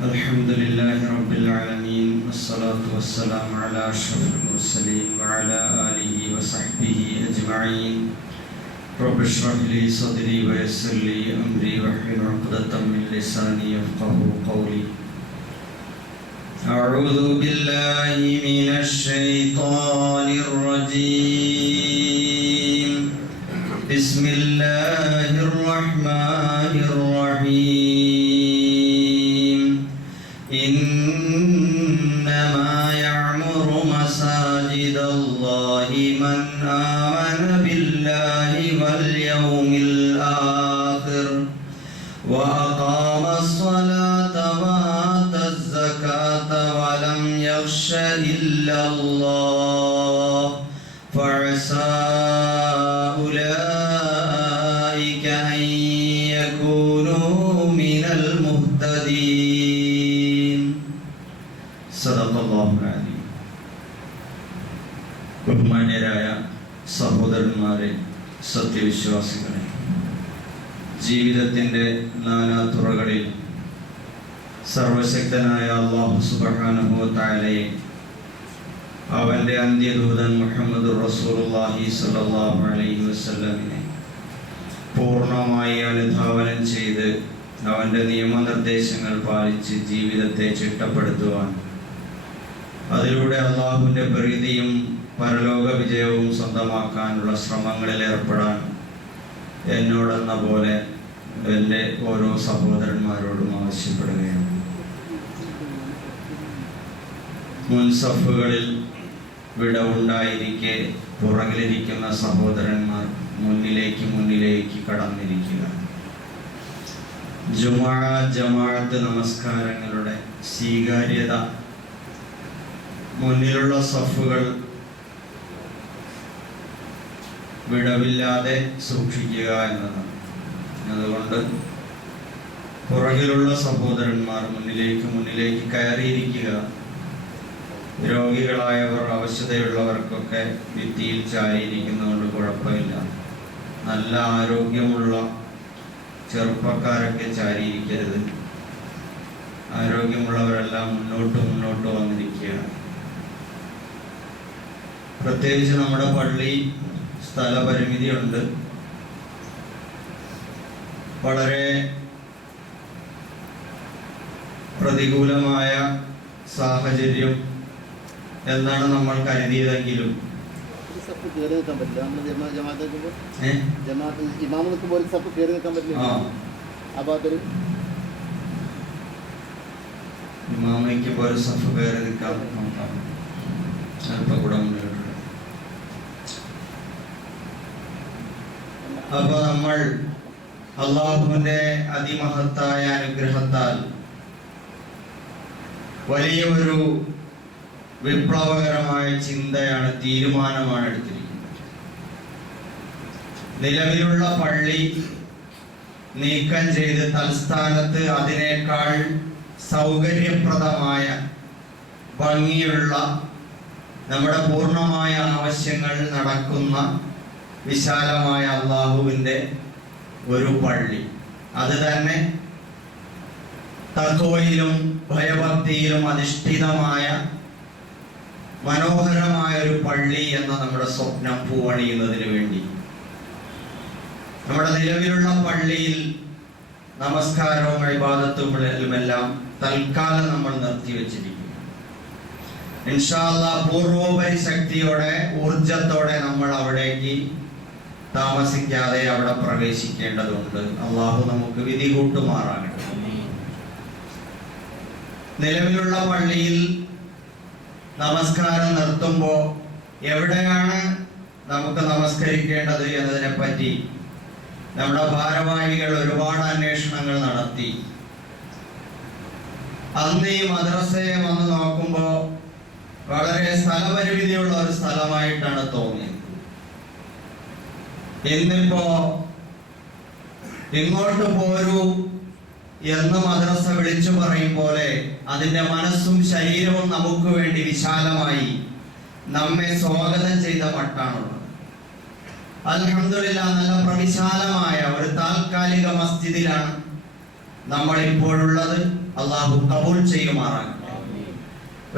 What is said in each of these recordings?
الحمد لله رب العالمين والصلاة والسلام على أشرف المرسلين وعلى آله وصحبه أجمعين. رب اشرح لي صدري ويسر لي أمري واحلل عقدة من لساني يفقهوا قولي. أعوذ بالله من الشيطان الرجيم. بسم الله الرحمن الرحيم. إنما يعمر مساجد الله من آمن بالله واليوم الآخر وأقام الصلاة وآتى الزكاة ولم يخش إلا الله فعسى أولئك أن يكونوا من المهتدين. صدق الله العظيم. ബഹുമാന്യരായ സഹോദരന്മാരെ, സത്യവിശ്വാസികളെ, ജീവിതത്തിൻ്റെ നാനാതുറകളിൽ സർവശക്തനായ അല്ലാഹു സുബ്ഹാനഹു വ തആലയെ, അവൻ്റെ അന്ത്യദൂതൻ മുഹമ്മദ് റസൂലുള്ളാഹി സ്വല്ലല്ലാഹു അലൈഹി വസല്ലമിനെ പൂർണ്ണമായി അനുധാവനം ചെയ്ത് അവൻ്റെ നിയമനിർദ്ദേശങ്ങൾ പാലിച്ച് ജീവിതത്തെ ചിട്ടപ്പെടുത്തുവാൻ, അതിലൂടെ അള്ളാഹുവിൻ്റെ പ്രീതിയും പരലോക വിജയവും സ്വന്തമാക്കാനുള്ള ശ്രമങ്ങളിൽ ഏർപ്പെടാൻ എന്നോടെന്ന പോലെ എൻ്റെ ഓരോ സഹോദരന്മാരോടും ആവശ്യപ്പെടുകയാണ്. മുൻസഫുകളിൽ വിടവുണ്ടായിരിക്കെ പുറകിലിരിക്കുന്ന സഹോദരന്മാർ മുന്നിലേക്ക് കടന്നിരിക്കുക. ജമാഅത്ത് നമസ്കാരങ്ങളുടെ സ്വീകാര്യത മുന്നിലുള്ള സഫുകൾ വിടവില്ലാതെ സൂക്ഷിക്കുക എന്നതാണ്. അതുകൊണ്ട് പുറകിലുള്ള സഹോദരന്മാർ മുന്നിലേക്ക് കയറിയിരിക്കുക. രോഗികളായവർ, അവശതയുള്ളവർക്കൊക്കെ ഭിത്തിയിൽ ചാരിയിരിക്കുന്നതുകൊണ്ട് കുഴപ്പമില്ല. നല്ല ആരോഗ്യമുള്ള ചെറുപ്പക്കാരൊക്കെ ചാരിയിരിക്കരുത്. ആരോഗ്യമുള്ളവരെല്ലാം മുന്നോട്ട് വന്നിരിക്കുകയാണ്. പ്രത്യേകിച്ച് നമ്മുടെ പള്ളി സ്ഥലപരിമിതിയുണ്ട്. വളരെ പ്രതികൂലമായ സാഹചര്യം എന്നാണ് നമ്മൾ കരുതിയതെങ്കിലും ഇമാമയ്ക്ക് പോലെ സഫ് കയറി നിൽക്കാൻ നോക്കാം. അല്പം കൂടെ മുന്നോട്ട്. അപ്പൊ നമ്മൾ അള്ളാഹുവിന്റെ അതിമഹത്തായ അനുഗ്രഹത്താൽ വലിയൊരു വിപ്ലവകരമായ തീരുമാനമാണ് എടുത്തിരിക്കുന്നത്. നിലവിലുള്ള പള്ളി നീക്കം ചെയ്ത് തൽസ്ഥാനത്ത് അതിനേക്കാൾ സൗകര്യപ്രദമായ, ഭംഗിയുള്ള, നമ്മുടെ പൂർണ്ണമായ ആവശ്യങ്ങൾ നടക്കുന്ന വിശാലമായ അള്ളാഹുവിൻ്റെ ഒരു പള്ളി, അത് തന്നെ തഖ്വയിലും ഭയഭക്തിയിലും അധിഷ്ഠിതമായ മനോഹരമായ ഒരു പള്ളി എന്ന നമ്മുടെ സ്വപ്നം പൂവണിയുന്നതിന് വേണ്ടി നമ്മുടെ നിലവിലുള്ള പള്ളിയിൽ നമസ്കാരവും ഇബാദത്തുമെല്ലാം തൽക്കാലം നമ്മൾ നിർത്തിവെച്ചിരിക്കുന്നു. ഇൻഷാ അല്ലാഹ് പൂർവോപരി ശക്തിയോടെ, ഊർജത്തോടെ നമ്മൾ അവിടേക്ക് താമസിക്കാതെ അവിടെ പ്രവേശിക്കേണ്ടതുണ്ട്. അള്ളാഹു നമുക്ക് വിധി കൂട്ടുമാറാകട്ടെ. നിലവിലുള്ള പള്ളിയിൽ നമസ്കാരം നിർത്തുമ്പോൾ എവിടെയാണ് നമുക്ക് നമസ്കരിക്കേണ്ടത് എന്നതിനെ പറ്റി നമ്മുടെ ഭാരവാഹികൾ ഒരുപാട് അന്വേഷണങ്ങൾ നടത്തി. അന്ന് ഈ മദ്രസയെ വന്ന് നോക്കുമ്പോൾ വളരെ സ്ഥലപരിമിതിയുള്ള ഒരു സ്ഥലമായിട്ടാണ് തോന്നിയത്. ഇന്നിപ്പോ ഇങ്ങോട്ട് പോരൂ എന്ന് മദ്രസ വിളിച്ചു പറയും പോലെ അതിന്റെ മനസ്സും ശരീരവും നമുക്ക് വേണ്ടി വിശാലമായി നമ്മെ സ്വാഗതം ചെയ്ത മട്ടാണുള്ളത്. അൽഹംദുലില്ലാഹ്, നല്ല പ്രവിശാലമായ ഒരു താൽക്കാലിക മസ്ജിദിലാണ് നമ്മൾ ഇപ്പോഴുള്ളത് അള്ളാഹു കബൂൽ ചെയ്യുമാറാകട്ടെ.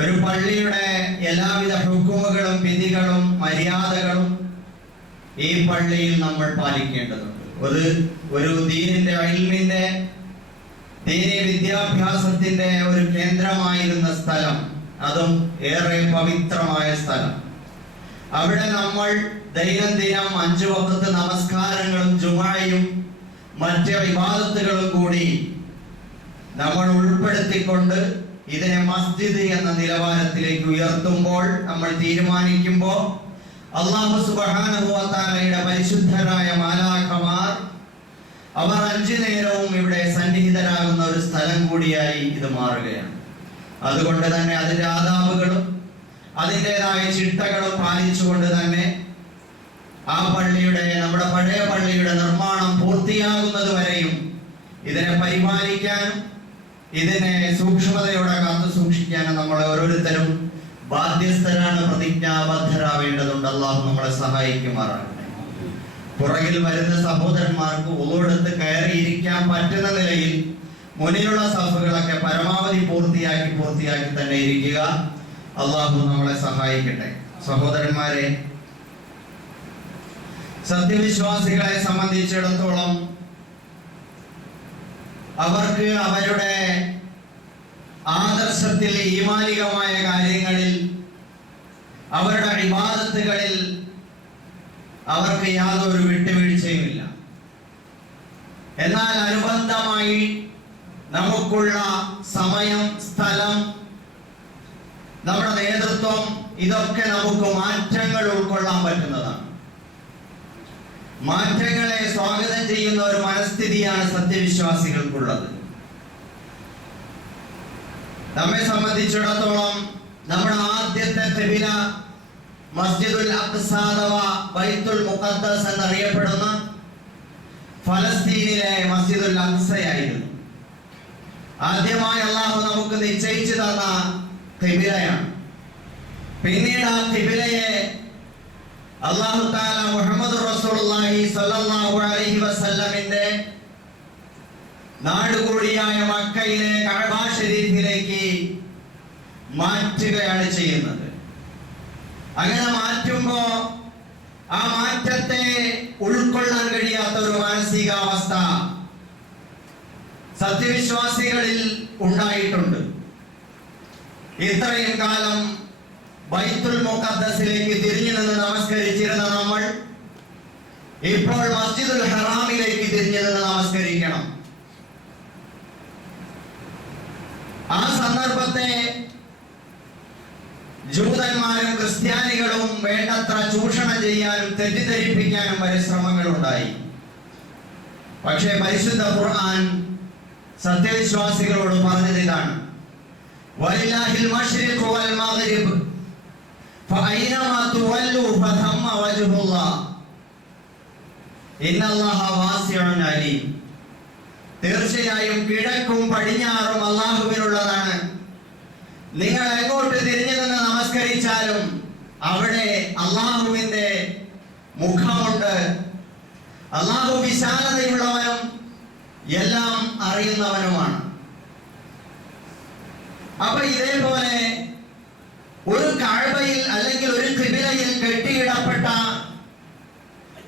ഒരു പള്ളിയുടെ എല്ലാവിധ ഹുക്കുമുകളും വിധികളും മര്യാദകളും ഈ പള്ളിയിൽ നമ്മൾ പാലിക്കേണ്ടതുണ്ട്. ഒരു ദീനിന്റെ ഇൽമിന്റെ ദീനി വിദ്യാഭ്യാസത്തിന്റെ ഒരു കേന്ദ്രമായിരുന്ന സ്ഥലം, അതും ഏറെ പവിത്രമായ സ്ഥലം. അവിടെ നമ്മൾ ദൈനംദിനം 5 വഖത്ത് നമസ്കാരങ്ങളും ജുമുഅയും മറ്റ് ഇബാദത്തുകളും കൂടി നമ്മൾ ഉൾപ്പെടുത്തിക്കൊണ്ട് ഇതിനെ മസ്ജിദ് എന്ന നിലവാരത്തിലേക്ക് ഉയർത്തുമ്പോൾ, നമ്മൾ തീരുമാനിക്കുമ്പോൾ, അല്ലാഹു സുബ്ഹാനഹു വ തആലയുടെ പരിശുദ്ധരായ മാലാഖമാർ അവർ 5 നേരവും ഇവിടെ സന്നിഹിതരാകുന്ന ഒരു സ്ഥലം കൂടിയായി ഇത് മാറുകയാണ്. അതുകൊണ്ട് തന്നെ അതിന്റെ ആദാബുകളും അതിൻ്റെതായ ചിട്ടകളും പാലിച്ചുകൊണ്ട് തന്നെ ആ പള്ളിയുടെ, നമ്മുടെ പഴയ പള്ളിയുടെ നിർമ്മാണം പൂർത്തിയാകുന്നത് വരെയും ഇതിനെ പരിപാലിക്കാനും ഇതിനെ സൂക്ഷ്മതയോടെ കാത്തു സൂക്ഷിക്കാനും നമ്മൾ ഓരോരുത്തരും ബാധ്യസ്ഥരാണ്, പ്രതിജ്ഞാബദ്ധരാവേണ്ടതുണ്ട്. അള്ളാഹു നമ്മളെ സഹായിക്കുമാറാകട്ടെ. പുറകിൽ വരുന്ന സഹോദരന്മാർക്ക് ഒന്നുകൊടുത്ത് കയറിയിരിക്കാൻ പറ്റുന്ന നിലയിൽ മുന്നിലുള്ള സഫുകളൊക്കെ പരമാവധി പൂർത്തിയാക്കി തന്നെ ഇരിക്കുക. അള്ളാഹു നമ്മളെ സഹായിക്കട്ടെ. സഹോദരന്മാരെ, സത്യവിശ്വാസികളെ സംബന്ധിച്ചിടത്തോളം അവർക്ക് അവരുടെ ആദർശത്തിൽ, ഈമാനികമായ കാര്യങ്ങളിൽ, അവരുടെ ഇബാദത്തുകളിൽ അവർക്ക് യാതൊരു വിട്ടുവീഴ്ചയുമില്ല. എന്നാൽ അനുബന്ധമായി നമുക്കുള്ള സമയം, സ്ഥലം, നമ്മുടെ നേതൃത്വം, ഇതൊക്കെ നമുക്ക് മാറ്റങ്ങൾ ഉൾക്കൊള്ളാൻ പറ്റുന്നതാണ്. മാറ്റങ്ങളെ സ്വാഗതം ചെയ്യുന്ന ഒരു മനസ്ഥിതിയാണ് സത്യവിശ്വാസികൾക്കുള്ളത്. നമ്മെ സംബന്ധിച്ചിടത്തോളം നമ്മുടെ ആദ്യത്തെ ഖിബില മസ്ജിദുൽ അഖ്സ അഥവാ ബൈത്തുൽ മുഖദ്ദസ് എന്നറിയപ്പെടുന്ന ഫലസ്തീനിലെ മസ്ജിദുൽ അഖ്സയായിരുന്നു. ആദ്യമായി അള്ളാഹു നമുക്ക് നിശ്ചയിച്ചു തന്ന ഖിബിലയാണ്. പിന്നീട് ആ ഖിബിലയെ അല്ലാഹു തആല മുഹമ്മദ് റസൂലുള്ളാഹി സ്വല്ലല്ലാഹു അലൈഹി വസല്ലമിന്റെ നാടുകൂടിയായ മക്കയിലെ കഅബ ശരീഫിലേക്ക് മാറ്റുകയാണ് ചെയ്യുന്നത്. അങ്ങനെ മാറ്റുമ്പോ ആ മാറ്റത്തെ ഉൾക്കൊള്ളാൻ കഴിയാത്ത ഒരു മാനസികാവസ്ഥ സത്യവിശ്വാസികളിൽ ഉണ്ടായിട്ടുണ്ട്. ഇത്രയും കാലം ബൈത്തുൽ മുഖദ്ദസിലേക്ക് തിരിഞ്ഞു നിന്ന് നമസ്കരിച്ചിരുന്ന നമ്മൾ ഇപ്പോൾ മസ്ജിദുൽ ഹറാമിലേക്ക് തിരിഞ്ഞു നിന്ന് നമസ്കരിക്കണം. ആ സന്ദർഭത്തെ ജൂതന്മാരും ക്രിസ്ത്യാനികളും വേണ്ടത്ര ചൂഷണം ചെയ്യാനും തെറ്റിദ്ധരിപ്പിക്കാനും വരെ ശ്രമങ്ങളുണ്ടായി. പക്ഷേ പരിശുദ്ധ ഖുർആൻ സത്യവിശ്വാസികളോട് പറഞ്ഞത് ഇതാണ്: വലില്ലാഹിൽ മശ്രിഖു വൽ മഗ്രിബ് ഫഅയ്നമാ തുവല്ലു ഫതമ്മ വജ്ഹുല്ലാഹ് ഇന്നല്ലാഹ വാസിഉൻ അലീം. തീർച്ചയായും കിഴക്കും പടിഞ്ഞാറും അല്ലാഹുവിനുള്ളതാണ്. നിങ്ങൾ എങ്ങോട്ട് തിരിഞ്ഞു നിന്ന് നമസ്കരിച്ചാലും അവിടെ അല്ലാഹുവിന്റെ മുഖമുണ്ട്. അല്ലാഹു വിശാലതയുള്ളവനും എല്ലാം അറിയുന്നവനുമാണ്. അപ്പൊ ഇതേപോലെ ഒരു കഅബയിൽ അല്ലെങ്കിൽ ഒരു ഖിബിലയിൽ കെട്ടിയിടപ്പെട്ട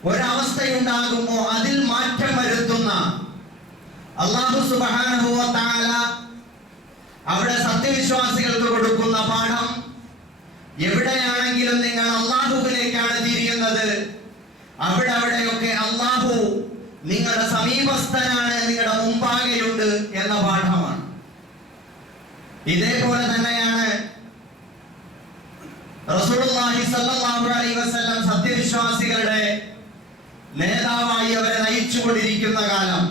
ഒരവസ്ഥയുണ്ടാകുമ്പോ അതിൽ മാറ്റം വരുത്തുന്ന അല്ലാഹു സുബ്ഹാനഹു വ തആല അവിടെ സത്യവിശ്വാസികൾക്ക് കൊടുക്കുന്ന പാഠം, എവിടെയാണെങ്കിലും നിങ്ങൾ അല്ലാഹുവിലേക്കാണ് തിരിയുന്നത്, അവിടെയൊക്കെ അല്ലാഹു നിങ്ങളുടെ സമീപസ്ഥനാണ്, നിങ്ങളുടെ മുമ്പാകെയുണ്ട് എന്ന പാഠമാണ്. ഇതേപോലെ തന്നെയാണ് റസൂലുള്ളാഹി സ്വല്ലല്ലാഹു അലൈഹി വസല്ലം സത്യവിശ്വാസികളുടെ നേതാവായി അവരെ നയിച്ചുകൊണ്ടിരിക്കുന്ന കാലം.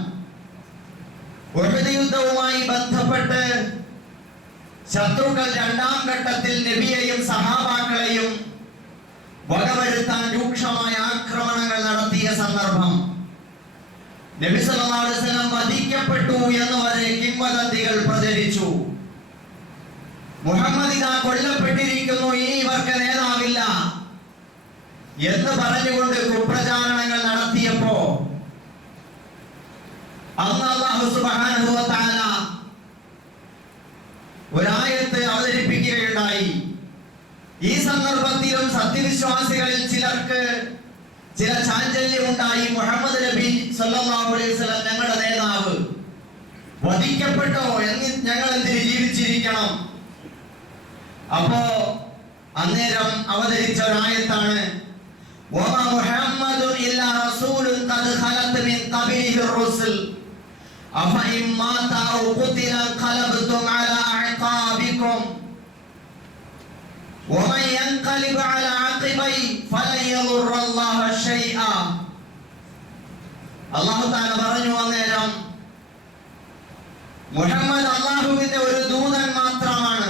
ഉഹദ് യുദ്ധവുമായി ബന്ധപ്പെട്ട് ശത്രുക്കൾ 2ാം ഘട്ടത്തിൽ നബിയെയും സഹാബാക്കളെയും വകവരുത്താൻ രൂക്ഷമായ ആക്രമണങ്ങൾ നടത്തിയ സന്ദർഭം, നബി സല്ലല്ലാഹു അലൈഹി വസല്ലം വധിക്കപ്പെട്ടു എന്ന് വരെ കിംവദന്തികൾ പ്രചരിച്ചു. മുഹമ്മദ് ഇതാ കൊല്ലപ്പെട്ടിരിക്കുന്നു, ഇനി ഇവർക്ക് നേതാവില്ല എന്ന് പറഞ്ഞുകൊണ്ട് കുപ്രചാരണങ്ങൾ നടത്തിയപ്പോ അല്ലാഹു സുബ്ഹാനഹു വ തആല സന്ദർഭത്തിലും സത്യവിശ്വാസികളിൽ ചിലർക്ക് ചില ചാഞ്ചല്യമുണ്ടായി. മുഹമ്മദ് നബി സല്ലല്ലാഹു അലൈഹി വസല്ലം ഞങ്ങളുടെ നേതാവ് വധിക്കപ്പെട്ടോ എന്ന് ഞങ്ങൾ എന്തിന് ജീവിച്ചിരിക്കണം? അപ്പോ അന്നേരം അവതരിച്ച ഒരായത്താണ് വമാ മുഹമ്മദുൻ ഇല്ലാ റസൂലുൻ ഖദ് ഖലത് മിൻ ഖബലിഹി റുസുൽ അഫഇൻ മാത ഔ ഖുതില ഖലബ്തും അലാ അഅഖാബികും വമൻ യൻഖലിബ് അലാ അഖിബൈ ഫലൻ യദുറല്ലാഹ ശൈആ. അല്ലാഹു തആല പറഞ്ഞു അന്നേരം മുഹമ്മദ് അല്ലാഹുവിന്റെ ഒരു ദൂതൻ മാത്രമാണ്.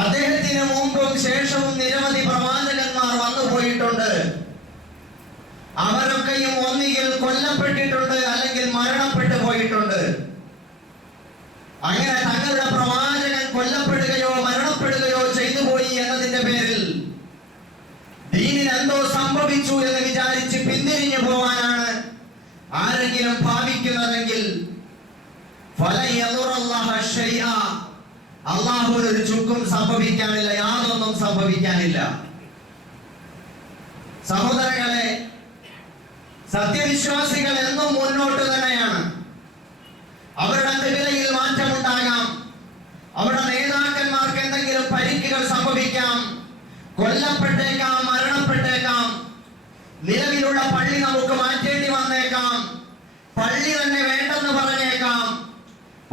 അദ്ദേഹത്തിന് മുമ്പും ശേഷവും നിരവധി പ്രവാചകന്മാർ വന്നു പോയിട്ടുണ്ട്. അവരൊക്കെയും ഒന്നുകിൽ കൊല്ലപ്പെട്ടിട്ടുണ്ട് അല്ലെങ്കിൽ മരണപ്പെട്ടു പോയിട്ടുണ്ട്. അങ്ങനെ തങ്ങളുടെ പ്രവാചകൻ കൊല്ലപ്പെടുകയോ മരണപ്പെടുകയോ ചെയ്തു പോയി എന്നതിന്റെ പേരിൽ ദീനിന് എന്തോ സംഭവിച്ചു എന്ന് വിചാരിച്ച് പിന്തിരിഞ്ഞു പോവാനാണ് ആരെങ്കിലും ഭാവിക്കുന്നതെങ്കിൽ അള്ളാഹുവിന് ഒരു ചുക്കും സംഭവിക്കാനില്ല, യാതൊന്നും സംഭവിക്കാനില്ല. സഹോദരങ്ങളെ, സത്യവിശ്വാസികൾ എന്നും മുന്നോട്ട് തന്നെയാണ്. അവരുടെ നിലയിൽ മാറ്റമുണ്ടാകാം, അവരുടെ നേതാക്കന്മാർക്ക് എന്തെങ്കിലും പരിക്കുകൾ സംഭവിക്കാം, കൊല്ലപ്പെട്ടേക്കാം, മരണപ്പെട്ടേക്കാം, നിലവിലുള്ള പള്ളി നമുക്ക് മാറ്റേണ്ടി വന്നേക്കാം, പള്ളി തന്നെ വേണ്ടെന്ന് പറഞ്ഞേക്കാം,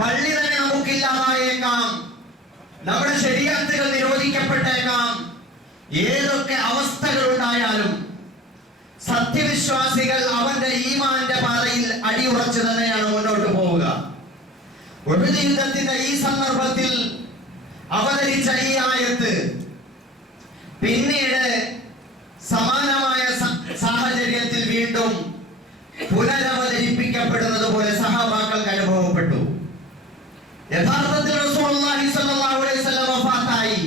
പള്ളി തന്നെ നമുക്കില്ലാതായേക്കാം, നമ്മുടെ ശരീഅത്തുകൾ നിരോധിക്കപ്പെട്ടേക്കാം. ഏതൊക്കെ അവസ്ഥകൾ ഉണ്ടായാലും സത്യവിശ്വാസികൾ അവന്റെ ഈമാന്റെ പാതയിൽ അടിയുറച്ചു തന്നെയാണ് മുന്നോട്ട് പോവുക. ഉഹദ് യുദ്ധത്തിന്റെ ഈ സന്ദർഭത്തിൽ അവതരിച്ച ഈ ആയത്ത് പിന്നീട് സമാനമായ സാഹചര്യത്തിൽ വീണ്ടും പുനരവതരിപ്പിക്കപ്പെടുന്നത് പോലെ സഹാബാക്കൾക്ക് അനുഭവപ്പെട്ടു. യഥാർത്ഥത്തിൽ റസൂലുള്ളാഹി സ്വല്ലല്ലാഹു അലൈഹി വസല്ലം വഫാത്തായി.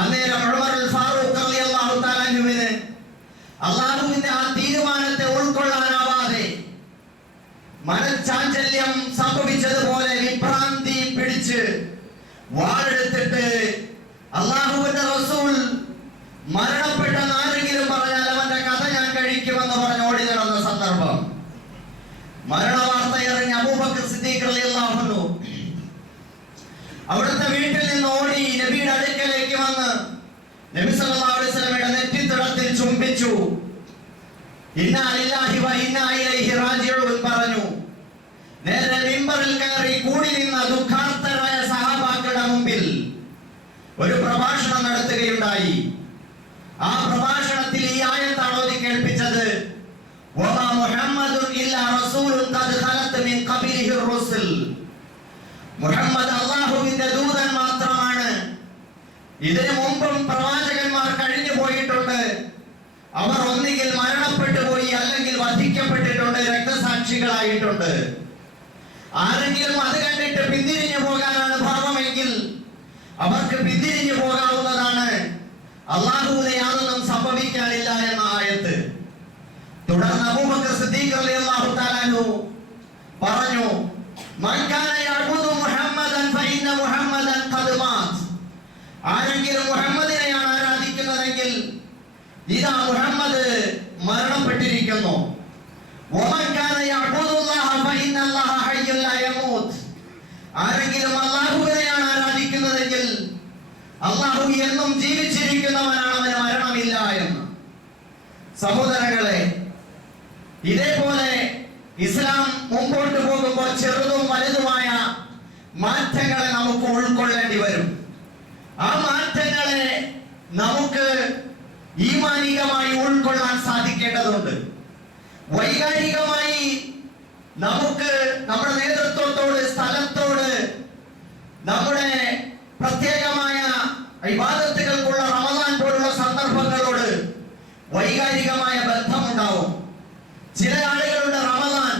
അന്നേരം ഉമറുൽ ഫാറൂഖ് റളിയല്ലാഹു തആല അൻഹുവിന് അല്ലാഹുവിന്റെ ആ തീരുമാനത്തെ ഉൾക്കൊള്ളാനാവാതെ മനഃചാഞ്ചല്യം സംഭവിച്ചതുപോലെ വിഭ്രാന്തി പിടിച്ച് വാളെടുത്തിട്ട് അല്ലാഹുവിന്റെ റസൂൽ മരണപ്പെട്ടെന്ന് ആരെങ്കിലും പറഞ്ഞാൽ അവന്റെ കഥ ഞാൻ കഴിക്കുമെന്ന് പറഞ്ഞ് ഓടി നടന്ന സന്ദർഭം. മരണവാർത്ത അറിഞ്ഞ അബൂബക്കർ സിദ്ദീഖ് റളിയല്ലാഹു അൻഹു അവിടുത്തെ വീട്ടിൽ നിന്ന് ഓടി നബിയുടെ അടുക്കലേക്ക് വന്ന് നബി സല്ലല്ലാഹു അലൈഹി വസല്ലമയുടെ നെറ്റിത്തടത്തിൽ ചുംബിച്ചു. ഇന്നാ ലില്ലാഹി വ ഇന്നാ ഇലൈഹി റാജിഊൻ പറഞ്ഞു. നേരെ മിമ്പറിൽ കയറി കൂടി നിന്ന ദുഃഖാർത്തരായ സഹാബാക്കളുടെ മുമ്പിൽ ഒരു പ്രഭാഷണം നടത്തുകയുണ്ടായി. ആ പ്രഭാഷണത്തിൽ ഈ ആയത്താണ് ഓതി കേൾപ്പിച്ചത്. വമാ മുഹമ്മദുൻ ഇല്ലാ റസൂലുൻ ഖദ് ഖലത് മിൻ ഖബലിഹി റുസുൽ. മുഹമ്മദ് അല്ലാഹുവിന്റെ ദൂതൻ മാത്രമാണ്. ഇതിനു മുമ്പും പ്രവാചകന്മാർ കഴിഞ്ഞു പോയിട്ടുണ്ട്. അവർ ഒന്നുകിൽ മരണപ്പെട്ടു പോയി അല്ലെങ്കിൽ വധിക്കപ്പെട്ടിട്ടുണ്ട്, രക്തസാക്ഷികളായിട്ടുണ്ട്. ആരെങ്കിലും അത് കണ്ടിട്ട് പിന്തിരിഞ്ഞു പോകാനാണ് ഭാവമെങ്കിൽ അവർക്ക് പിന്തിരിഞ്ഞു പോകാവുന്നതാണ്. അല്ലാഹുവിനെ യാതൊന്നും സംഭവിക്കാനില്ല എന്ന ആയത്ത്. തുടർന്ന് അബൂബക്കർ സിദ്ദീഖ് റളിയല്ലാഹു തആല അൻഹു പറഞ്ഞു, മൻ കാന യഅബുദു മുഹമ്മദൻ ഫഇന്ന മുഹമ്മദൻ ഖദ് മാത്. ആരെങ്കിലും മുഹമ്മദിനെയാണ് ആരാധിക്കുന്നതെങ്കിൽ ഇതാ മുഹമ്മദ് മരണപ്പെട്ടിരിക്കുന്നു. വമൻ കാന യഅബുദുല്ലാഹ ഫഇന്ന അല്ലാഹ ഹയ്യുൻ ലാ യമൂത്. ആരെങ്കിലും അല്ലാഹുവിനെയാണ് ആരാധിക്കുന്നതെങ്കിൽ അല്ലാഹു എന്നും ജീവിച്ചിരിക്കുന്നവനാണ്, അവന് മരണമില്ല എന്ന്. സഹോദരങ്ങളെ, ഇതേപോലെ ഇസ്ലാം മുമ്പോട്ട് പോകുമ്പോൾ ചെറുതും വലുതുമായ മാറ്റങ്ങളെ നമുക്ക് ഉൾക്കൊള്ളേണ്ടി വരും. ആ മാറ്റങ്ങളെ നമുക്ക് ഈമാനികമായി ഉൾക്കൊള്ളാൻ സാധിക്കേണ്ടതുണ്ട്. വൈകാരികമായി നമുക്ക് നമ്മുടെ നേതൃത്വത്തോട്, സ്ഥലത്തോട്, നമ്മുടെ പ്രത്യേകമായ ഇബാദത്തുകൾക്കുള്ള റമദാൻ പോലുള്ള സന്ദർഭങ്ങളോട് വൈകാരികമായ ബന്ധമുണ്ടാവും. ചില ആളുകളുടെ റമദാൻ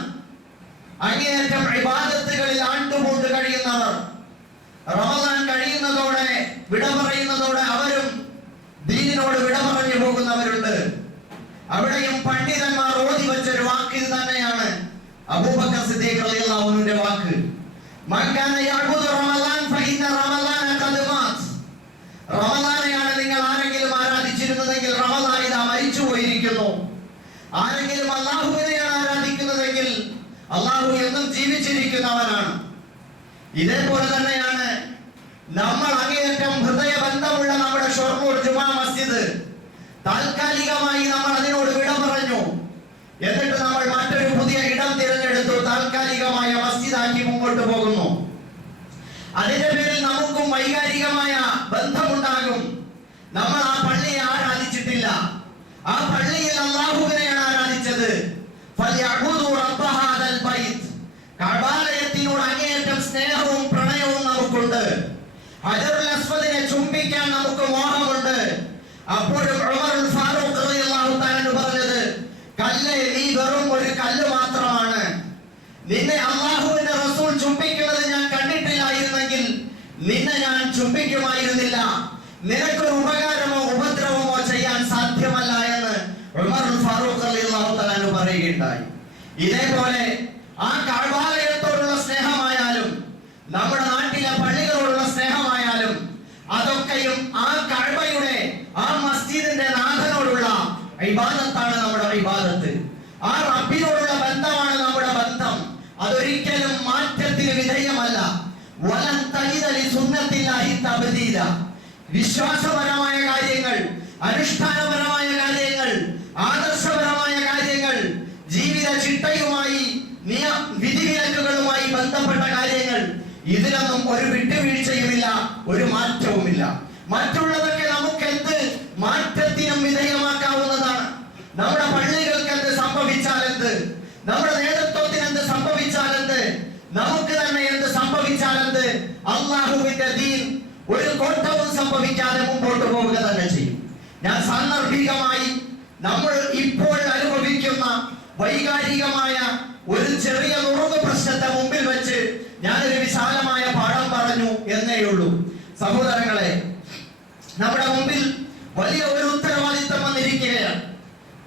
അങ്ങേയറ്റം ഇബാദത്തുകളിൽ ആണ്ടുപൂണ്ട് കഴിയുന്നവർ റമദാൻ കഴിയുന്നതോടെ വിട പറയുന്നതോടെ അവരും ദീനിനോട് വിട പറഞ്ഞു പോകുന്നവരുണ്ട്. അവിടെയും പണ്ഡിതന്മാർ ഓതി വെച്ചൊരു വാക്ക് ഇത് തന്നെയാണ്. അബൂബക്കർ സിദ്ദീഖ് റളിയല്ലാഹു അൻഹുവിന്റെ വാക്ക്, മൻ കാന യഅബുദു റമദാൻ ഫഇന്ന റമദാന ഖദ് മാത്. റമദാനെ അള്ളാഹു എന്നും ജീവിച്ചിരിക്കുന്നവനാണ്. ഇതേപോലെ തന്നെയാണ് നമ്മൾ അങ്ങേയറ്റം ഹൃദയബന്ധമുള്ള നമ്മുടെ ഷൊർണൂർ ജുമാ മസ്ജിദ്. താൽക്കാലികമായി നമ്മൾ അതിനോട് വിട പറഞ്ഞു. എന്നിട്ട് നമ്മൾ മറ്റൊരു പുതിയ ഇടം തിരഞ്ഞെടുത്തു. താൽക്കാലികമായ മസ്ജിദാക്കി മുമ്പോട്ട് പോകുന്നു. അതിന്റെ പേരിൽ നമുക്കും വൈകാരികമായ ബന്ധമുണ്ടാകും. നമ്മൾ ആ പള്ളിയെ ആരാധിച്ചിട്ടില്ല. ആ പള്ളിയിൽ അല്ലാഹുവിനെയാണ് ആരാധിച്ചത്. ഫൽയഅബുദു റബ്ബ ഹാദൽ ബൈത്ത്. കഅബാലയത്തിനോട് അങ്ങേയറ്റം സ്നേഹവും പ്രണയവും നമുക്കുണ്ട്. ഹജറുൽ അസ്വദിനെ ചുംബിക്കാൻ നമുക്ക് മോഹമുണ്ട്. അപ്പോഴും ഉമറുൽ ഫാറൂഖ് റളിയല്ലാഹു തആല പറഞ്ഞത്, കല്ല്, നീ വെറും ഒരു കല്ല് മാത്രമാണ്. നിന്നെ അല്ലാഹുവിന്റെ റസൂൽ ചുംബിക്കുന്നത് ഞാൻ കണ്ടിട്ടില്ലായിരുന്നെങ്കിൽ നിന്നെ ഞാൻ ചുംബിക്കുമായിരുന്നില്ല. നിനക്കൊരു ഉപകാരമോ ഉപദ്രവമോ ചെയ്യാൻ സാധ്യമല്ല എന്ന് ഉമറുൽ ഫാറൂഖ് റളിയല്ലാഹു തആല പറയുകയുണ്ടായി. ഇതേപോലെ ആ കഅബാലയത്തോടുള്ള സ്നേഹമായാലും നമ്മുടെ നാട്ടിലെ പള്ളികളോടുള്ള സ്നേഹമായാലും അതൊക്കെയും ആ കഅബയുടെ, ആ മസ്ജിദിന്റെ നാഥനോടുള്ള ഇബാദത്താണ് നമ്മുടെ ഇബാദത്ത്. ആ റബ്ബിനോടുള്ള ബന്ധമാണ് നമ്മുടെ ബന്ധം. അതൊരിക്കലും മാറ്റത്തിന് വിധേയമല്ല. വലൻ തജിദ ലിസുന്നത്തില്ലാഹി തബ്ദീല. വിശ്വാസപരമായ കാര്യങ്ങൾ, അനുഷ്ഠാനപരമായ കാര്യങ്ങൾ, ആദർശപരമായ കാര്യങ്ങൾ, ജീവിത ചിട്ടയുമായി വിധിവിലക്കുകളുമായി ബന്ധപ്പെട്ട കാര്യങ്ങൾ, ഇതിലൊന്നും ഒരു വിട്ടുവീഴ്ചയുമില്ല, ഒരു മാറ്റവുമില്ല. മറ്റുള്ളതൊക്കെ നമുക്ക് എന്ത് മാറ്റത്തിനും വിധേയമാക്കാവുന്നതാണ്. നമ്മുടെ പള്ളികൾക്ക് എന്ത് സംഭവിച്ചാൽ എന്ത്, നമ്മുടെ നേതൃത്വത്തിന് എന്ത് സംഭവിച്ചാൽ എന്ത്, നമുക്ക് തന്നെ എന്ത് സംഭവിച്ചാൽ എന്ത്, അല്ലാഹുവിന്റെ ദീൻ ഒരു കോട്ടവും സംഭവിക്കാതെ മുമ്പോട്ട് പോവുക തന്നെ ചെയ്യും. ഞാൻ സാന്ദർഭികമായി നമ്മൾ ഇപ്പോൾ അനുഭവിക്കുന്ന വൈകാരികമായ ഒരു ചെറിയ നുറുങ്ങ് പ്രശ്നത്തെ മുമ്പിൽ വെച്ച് ഞാനൊരു വിശാലമായ പാഠം പറഞ്ഞു എന്നേയുള്ളൂ. സഹോദരങ്ങളെ, നമ്മുടെ മുമ്പിൽ വലിയ ഒരു ഉത്തരവാദിത്തം വന്നിരിക്കുകയാണ്.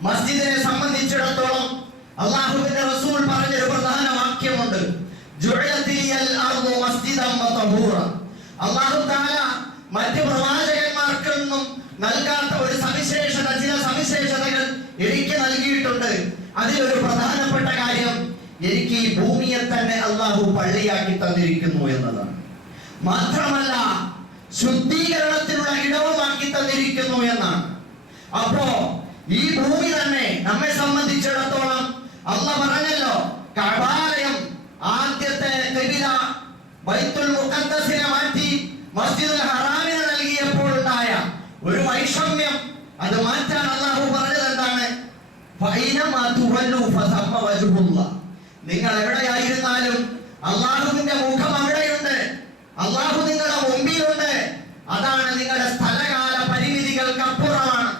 മസ്ജിദിനെ സംബന്ധിച്ചിടത്തോളം അല്ലാഹുവിന്റെ റസൂൽ പറഞ്ഞൊരു പ്രധാന വാക്യമുണ്ട്, ജുഅലതിൽ അർദു മസ്ജിദൻ വതഹൂറ. അല്ലാഹു തആല മറ്റ് പ്രവാചകന്മാർക്കൊന്നും നൽകാത്ത ഒരു സവിശേഷത, ചില സവിശേഷതകൾ എനിക്ക് നൽകിയിട്ടുണ്ട്. അതിലൊരു പ്രധാനപ്പെട്ട കാര്യം, എനിക്ക് ഈ ഭൂമിയെ തന്നെ അല്ലാഹു പള്ളിയാക്കി തന്നിരിക്കുന്നു എന്നതാണ്. മാത്രമല്ല ശുദ്ധീകരണത്തിനുള്ള ഇടവുമാക്കി തന്നിരിക്കുന്നു എന്നാണ്. അപ്പോ ഈ ഭൂമി തന്നെ നമ്മെ സംബന്ധിച്ചിടത്തോളം അല്ലാഹു പറഞ്ഞല്ലോ, കഅബാലയം ആദ്യത്തെ ഖിബല ബൈത്തുൽ മുഖദ്ദസിനെ മാറ്റി മസ്ജിദുൽ ഹറാമിനെ നൽകിയപ്പോൾ ഉണ്ടായ ഒരു വൈഷമ്യം, അത് മാറ്റാൻ അല്ലാഹു പറഞ്ഞത് എന്താണ്? ഫൈനമാ തുവല്ലു ഫസമ്മ വജ്ഹുല്ലാഹ്. നിങ്ങൾ എവിടെയായിരുന്നാലും അല്ലാഹുവിന്റെ മുഖം അവിടെയുണ്ട്. അല്ലാഹു നിങ്ങളുടെ മുമ്പിലുണ്ട്. അതാണ് നിങ്ങളുടെ സ്ഥലകാല പരിമിതികൾക്ക് അപ്പുറമാണ്,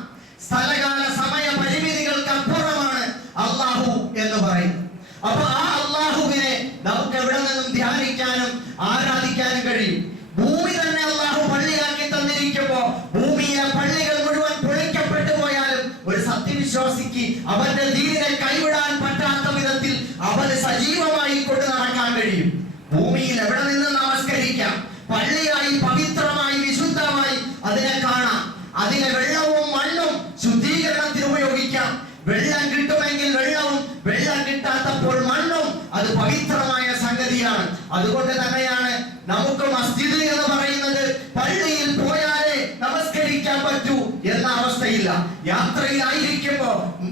സ്ഥലകാല സമയ പരിമിതികൾക്ക് അപ്പുറമാണ് അല്ലാഹു എന്ന് പറയുന്നത്. അപ്പൊ ആ അല്ലാഹുവിനെ നമുക്ക് എവിടെ നിന്നും ധ്യാനിക്കാനും ആരാധിക്കാനും കഴിയും. ഭൂമി തന്നെ അല്ലാഹു പള്ളിയാക്കി തന്നിരിക്കുമ്പോ ഭൂമിയിലെ പള്ളികൾ മുഴുവൻ പൊളിക്കപ്പെട്ടു പോയാലും ഒരു സത്യവിശ്വാസിക്ക് അവന്റെ ദീനിനെ കൈവിടാൻ പറ്റാത്ത വിധത്തിൽ അവന് സജീവമായി കൊണ്ട് നടക്കാൻ കഴിയും. ഭൂമിയിൽ എവിടെ നിന്ന് നമസ്കരിക്കാം, പള്ളിയായി പവിത്രമായി വിശുദ്ധമായി അതിനെ കാണാം. അതിലെ വെള്ളവും മണ്ണും ശുദ്ധീകരണത്തിന് ഉപയോഗിക്കാം. വെള്ളം കിട്ടുമെങ്കിൽ വെള്ളവും, വെള്ളം കിട്ടാത്തപ്പോൾ മണ്ണും, അത് പവിത്രമായ സംഗതിയാണ്. അതുകൊണ്ട് തന്നെയാണ് നമുക്ക് മസ്ജിദ് എന്ന് പറയുന്നത് പള്ളിയിൽ പോയാലേ നമസ്കരിക്കാൻ പറ്റൂ എന്ന അവസ്ഥയില്ല. യാത്രയിലായിരിക്കുമ്പോ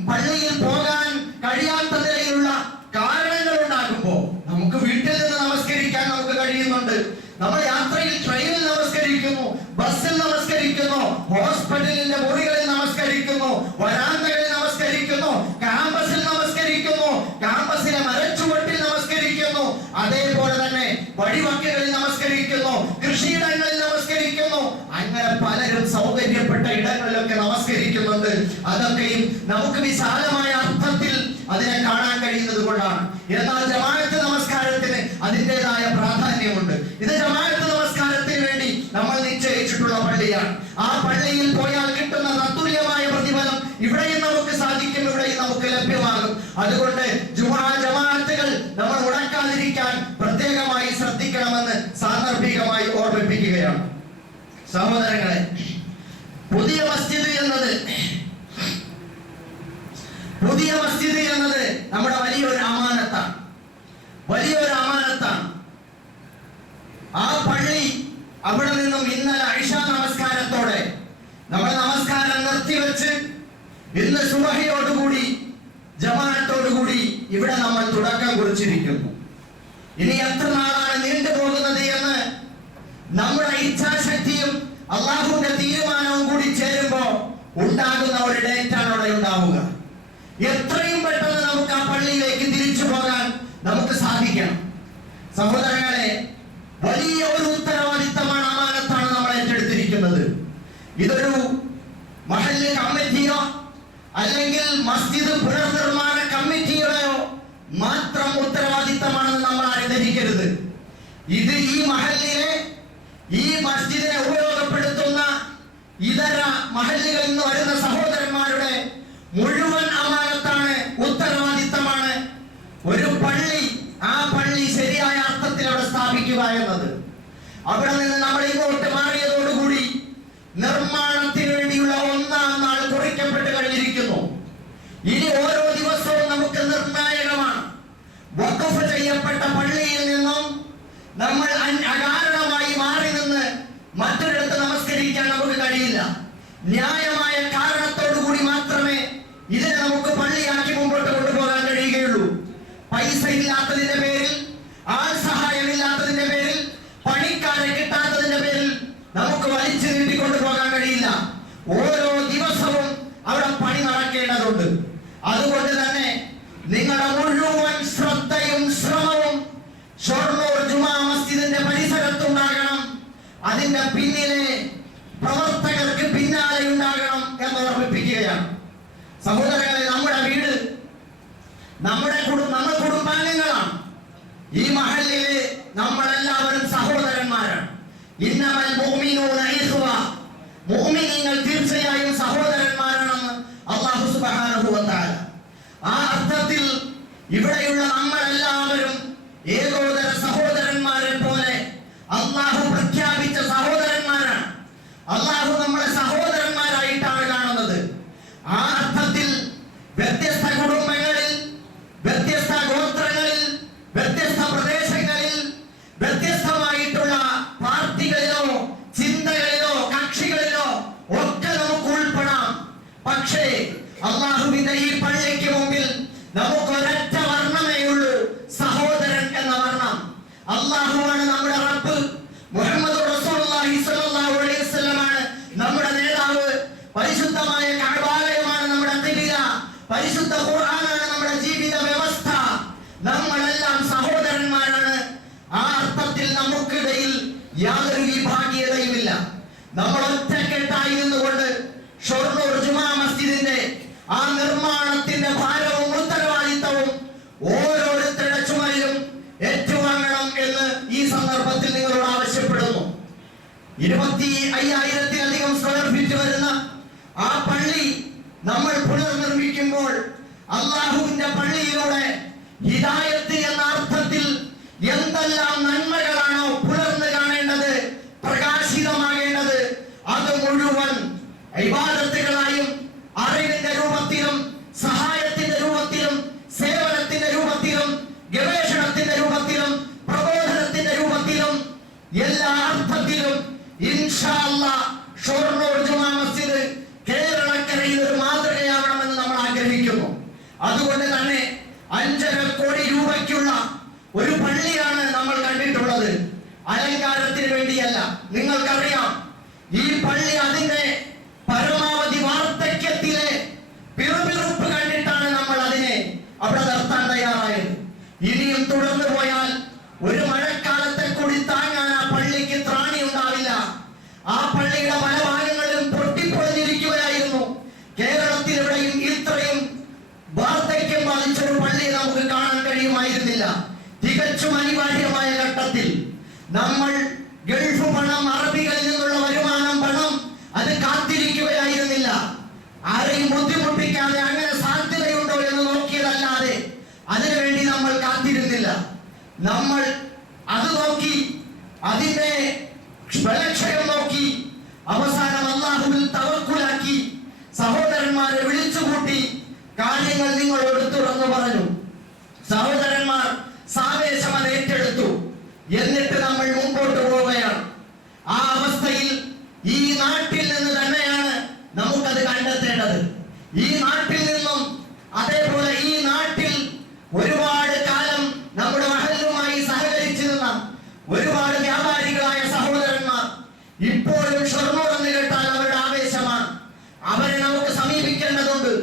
പള്ളിയിൽ പോകാൻ കഴിയാത്ത നിലയിലുള്ള കാരണങ്ങൾ ഉണ്ടാകുമ്പോ നമുക്ക് വീട്ടിൽ നിന്ന് നമസ്കരിക്കാൻ നമുക്ക് കഴിയുന്നുണ്ട്. നമ്മൾ യാത്രയിൽ ട്രെയിനിൽ നമസ്കരിക്കുന്നു, ബസ്സിൽ നമസ്കരിക്കുന്നു, ഹോസ്പിറ്റലിന്റെ മുറികളിൽ നമസ്കരിക്കുന്നു, വരാന്തകളിൽ നമസ്കരിക്കുന്നു, ക്യാമ്പസിൽ നമസ്കരിക്കുന്നു, ക്യാമ്പസിലെ മരച്ചുവട്ടിൽ നമസ്കരിക്കുന്നു, അതേപോലെ തന്നെ വഴിവക്കകളിൽ നമസ്കരിക്കുന്നു, കൃഷിയിടങ്ങളിൽ നമസ്കരിക്കുന്നു. അങ്ങനെ പലരും സൗകര്യപ്പെട്ട ഇടങ്ങളിലൊക്കെ നമസ്കരിക്കുന്നുണ്ട്. അതൊക്കെയും നമുക്ക് വിശാലമായ അർത്ഥത്തിൽ അതിനെ കാണാൻ കഴിയുന്നത് കൊണ്ടാണ്. എന്നാൽ ജമാഅത്ത് നമസ്കാരത്തിന് അതിൻ്റെതായ പ്രാധാന്യമുണ്ട്. ഇത് ജമാഅത്ത് നമസ്കാരത്തിന് വേണ്ടി നമ്മൾ നിശ്ചയിച്ചിട്ടുള്ള പള്ളിയാണ്. ആ പള്ളിയിൽ പോയാൽ കിട്ടുന്ന തത്തുല്യമായ പ്രതിഫലം ഇവിടെയും നമുക്ക് സാധിക്കും, ഇവിടെയും നമുക്ക് ലഭ്യമാകും. അതുകൊണ്ട് ജമാഅത്തുകൾ നമ്മൾ മുടക്കാതിരിക്കാൻ പ്രത്യേകമായി ശ്രദ്ധിക്കണമെന്ന് സാന്ദർഭികമായി ഓർമ്മിപ്പിക്കുകയാണ്. സഹോദരങ്ങളെ, പുതിയ മസ്ജിദ് എന്നത് നമ്മുടെ വലിയൊരു അമാനത്താണ്. അവിടെ നിന്നും ഇന്നലെ ഇശാ നമസ്കാരത്തോടെ നമ്മൾ നമസ്കാരം നിർത്തിവെച്ച് ഇന്ന് സുബഹിയോടുകൂടി ജമാഅത്തോടുകൂടി ഇവിടെ നമ്മൾ തുടക്കം കുറിച്ചിരിക്കുന്നു. ഇനി എത്ര നാളാണ് നീണ്ടുപോകുന്നത് എന്ന് നമ്മുടെ ഇച്ഛാശക്തിയും അള്ളാഹുവിന്റെ തീരുമാനവും കൂടി ചേരുമ്പോ ഉണ്ടാകുന്ന ഒരു ഡേറ്റാണ് അവിടെ ഉണ്ടാവുക. എത്രയും പെട്ടെന്ന് നമുക്ക് ആ പള്ളിയിലേക്ക് തിരിച്ചു പോകാൻ നമുക്ക് സാധിക്കണം. സഹോദരങ്ങളെ, വലിയ ഒരു ഉത്തരവാദിത്തമാണ്, അമാനത്താണ് നമ്മൾ ഏറ്റെടുത്തിരിക്കുന്നത്. ഇതൊരു മഹല്ല് കമ്മിറ്റിയോ അല്ലെങ്കിൽ മസ്ജിദ് പുനർനിർമ്മാണ കമ്മിറ്റിയുടെയോ മാത്രം ഉത്തരവാദിത്തമാണെന്ന് നമ്മൾ ആരും ധരിക്കരുത്. ഇത് ഈ മഹല്ലിനെ, ഈ മസ്ജിദിനെ ഉപയോഗപ്പെടുത്തുന്ന ഇതര മഹല്ലുകളിൽ നിന്ന് വരുന്ന സഹോദരന്മാരുടെ മുഴുവൻ അമാനത്താണ്, ഉത്തരവാദിത്തമാണ്. ഒരു പള്ളി, ആ പള്ളി ശരിയായ അർത്ഥത്തിൽ അവിടെ സ്ഥാപിക്കുക എന്നത്. അവിടെ നിന്ന് നമ്മൾ ഇങ്ങോട്ട് മാറിയതോടുകൂടി നിർമ്മാണത്തിന് വേണ്ടിയുള്ള 1-ാം നാൾ കുറിക്കപ്പെട്ട് കഴിഞ്ഞിരിക്കുന്നു. ഇനി ഓരോ ദിവസവും നമുക്ക് നിർണായകമാണ്. വഖഫ് ചെയ്യപ്പെട്ട പള്ളിയിൽ നിന്നും നമ്മൾ അകാരണമായി മാറി നിന്ന് മറ്റൊരിടത്ത് നമസ്കരിക്കാൻ നമുക്ക് കഴിയില്ല. ന്യായമായ കാരണത്തോടു കൂടി മാത്രമേ ഇതിനെ നമുക്ക് പള്ളിയാക്കി മുമ്പോട്ട് കൊണ്ടുപോകാൻ കഴിയുകയുള്ളൂ. പൈസ ഇല്ലാത്തതിന്റെ പേരിൽ, ആൾ സഹായമില്ലാത്തതിന്റെ പേരിൽ, പണിക്കാരെ കിട്ടാത്തതിന്റെ പേരിൽ നമുക്ക് വലിച്ചു നീട്ടിക്കൊണ്ടു പോകാൻ കഴിയില്ല. ഓരോ ദിവസവും അവിടെ പണി നടക്കേണ്ടതുണ്ട്. അതുകൊണ്ട് തന്നെ നിങ്ങളുടെ മുഴുവൻ ശ്രദ്ധയും ശ്രമവും ഷൊർണൂർ ജുമാ മസ്ജിദിന്റെ പരിസരത്തുണ്ടാകണം. അതിന്റെ പിന്നിലെ പ്രവർത്തകർക്ക് പിന്നാലെ ഉണ്ടാകണം എന്ന് ഓർമ്മിപ്പിക്കുകയാണ്. സഹോദരങ്ങളെ, നമ്മുടെ വീട്, നമ്മുടെ കുടുംബാംഗങ്ങളാണ്. ഈ മഹല്ലില് നമ്മളെല്ലാവരും സഹോദരന്മാരാണ്. ഇന്നമൽ മുഅ്മിനൂന ഇഖ്വ, മുഅ്മിനീങ്ങൾ തീർച്ചയായും സഹോദരന്മാരാണെന്ന് അല്ലാഹു സുബ്ഹാനഹു വ തആല. ആ അർത്ഥത്തിൽ ഇവിടെയുള്ള നമ്മളെല്ലാവരും ഏകോദര സഹോദരന്മാരെ പോലെ അല്ലാഹു പ്രഖ്യാപിച്ച സഹോദരന്മാരാണ്. അല്ലാഹു നമ്മളെ സഹോദരന്മാരായിട്ടാണ് കാണുന്നത്. ആ അർത്ഥത്തിൽ വ്യത്യസ്ത കുടുംബങ്ങളിൽ, വ്യത്യസ്ത ഗോത്രങ്ങളിൽ, വ്യത്യസ്ത പ്രദേശങ്ങളിൽ, വ്യത്യസ്തമായിട്ടുള്ള പാർട്ടികളിലോ ചിന്തകളിലോ കക്ഷികളിലോ ഒക്കെ നമുക്ക് ഉൾപ്പെടാം. പക്ഷേ അല്ലാഹുവിന്റെ ഈ പള്ളിക്ക് മുമ്പിൽ നമുക്ക് ഒരൊറ്റ വർണ്ണമേ ഉള്ളൂ, സഹോദരൻ എന്ന വർണ്ണം. അല്ലാഹുവാണ് നമ്മുടെ റബ്ബ്, മുഹമ്മദ് റസൂലുള്ളാഹി സ്വല്ലല്ലാഹു അലൈഹി വസല്ലമാണ് നമ്മുടെ നേതാവ്, പരിശുദ്ധമായ കഅബാലയമാണ് നമ്മുടെ ഖിബല, പരിശുദ്ധ ഖുർആനാണ് നമ്മുടെ ജീവിത വ്യവസ്ഥ. നമ്മളെല്ലാം സഹോദരന്മാരാണ്. ആ അർത്ഥത്തിൽ നമുക്കിടയിൽ യാതൊരു വിഭാഗീയതയുമില്ല. നമ്മൾ ഒറ്റക്കെട്ടായി നിന്നുകൊണ്ട് ഷൊർണൂർ ജുമാ മസ്ജിദിന്റെ ആ നിർമ്മാണത്തിന്റെ ഭാരവും ഉത്തരവാദിത്തവും ഓരോരുത്തരുടെ ചുമലിലും ഏറ്റുവാങ്ങണം എന്ന് ഈ സന്ദർഭത്തിൽ നിങ്ങളോട് ആവശ്യപ്പെടുന്നു. 25,000-ലധികം സ്ക്വയർ ഫീറ്റ് വരുന്ന ആ പള്ളി നമ്മൾ പുനർനിർമ്മിക്കുമ്പോൾ അല്ലാഹുവിന്റെ പള്ളിയിലൂടെ ഹിദായത്ത് എന്ന അർത്ഥത്തിൽ എന്തെല്ലാം നന്മകളാണോ പുലർന്നു കാണേണ്ടത്, പ്രകാശിതമാകേണ്ടത്, അത് മുഴുവൻ ഇബാദത്തുകളായും അറിവിന്റെ രൂപത്തിലും സഹായത്തിന്റെ രൂപത്തിലും സേവനത്തിന്റെ രൂപത്തിലും ഗവേഷണത്തിന്റെ രൂപത്തിലും പ്രബോധനത്തിന്റെ രൂപത്തിലും എല്ലാ അർത്ഥത്തിലും ഇൻഷാ അല്ലാഹ് ഷൊർണൂർ ജുമാ മസ്ജിദ് കേരളക്കരയിൽ ഒരു മാതൃകയാവണമെന്ന് നമ്മൾ ആഗ്രഹിക്കുന്നു. അതുകൊണ്ട് തന്നെ 5.5 കോടി രൂപയ്ക്കുള്ള ഒരു പള്ളിയാണ് നമ്മൾ കണ്ടിട്ടുള്ളത്. അലങ്കാരത്തിന് വേണ്ടിയല്ല. നിങ്ങൾക്കറിയാം, ഈ പള്ളി അതിന്റെ പരമാവധി വാർദ്ധക്യത്തിലെ പിറുപിറുപ്പ് കണ്ടിട്ടാണ് നമ്മൾ അതിനെ അവിടെ നിർത്താൻ തയ്യാറായത്. ഇനിയും തുടർന്നു പോയാൽ ഒരു മഴക്കാലത്തെ കൂടി താങ്ങാൻ ആ പള്ളിക്ക് ത്രാണി ഉണ്ടാവില്ല. ആ പള്ളിയുടെ പല ഭാഗങ്ങളിലും പൊട്ടിപ്പൊളിഞ്ഞിരിക്കുകയായിരുന്നു. കേരളത്തിൽ എവിടെയും ഇത്രയും വാർദ്ധക്യം ബാധിച്ച ഒരു പള്ളി നമുക്ക് കാണാൻ കഴിയുമായിരുന്നില്ല. തികച്ചും അനിവാര്യമായ ഘട്ടത്തിൽ നമ്മൾ ഗൾഫ് പണം, അറബികളിൽ നിന്നുള്ള വരുമാനം, പണം അത് കാത്തിരിക്കുകയായിരുന്നില്ല. ആരെയും ബുദ്ധിമുട്ടിക്കാതെ അങ്ങനെ സാധ്യതയുണ്ടോ എന്ന് നോക്കിയതല്ലാതെ അതിനുവേണ്ടി നമ്മൾ കാത്തിരുന്നില്ല. നമ്മൾ അത് നോക്കി, അതിന്റെ ബലക്ഷയം നോക്കി, അവസാനം അല്ലാഹുവിൽ തവക്കുലാക്കി സഹോദരന്മാരെ വിളിച്ചുകൂട്ടി കാര്യങ്ങൾ നിങ്ങളോട് തുറന്നു പറഞ്ഞു. സഹോദരന്മാർ സാവേശം അത് ഏറ്റെടുത്തു. എന്നിട്ട് നമ്മൾ മുമ്പോട്ട് പോവുകയാണ്. ആ ഇപ്പോഴും ഷൊർണൂർ എന്ന് കേട്ടാൽ അവരുടെ ആവേശമാണ്. അവരെ നമുക്ക് സമീപിക്കേണ്ടതുണ്ട്.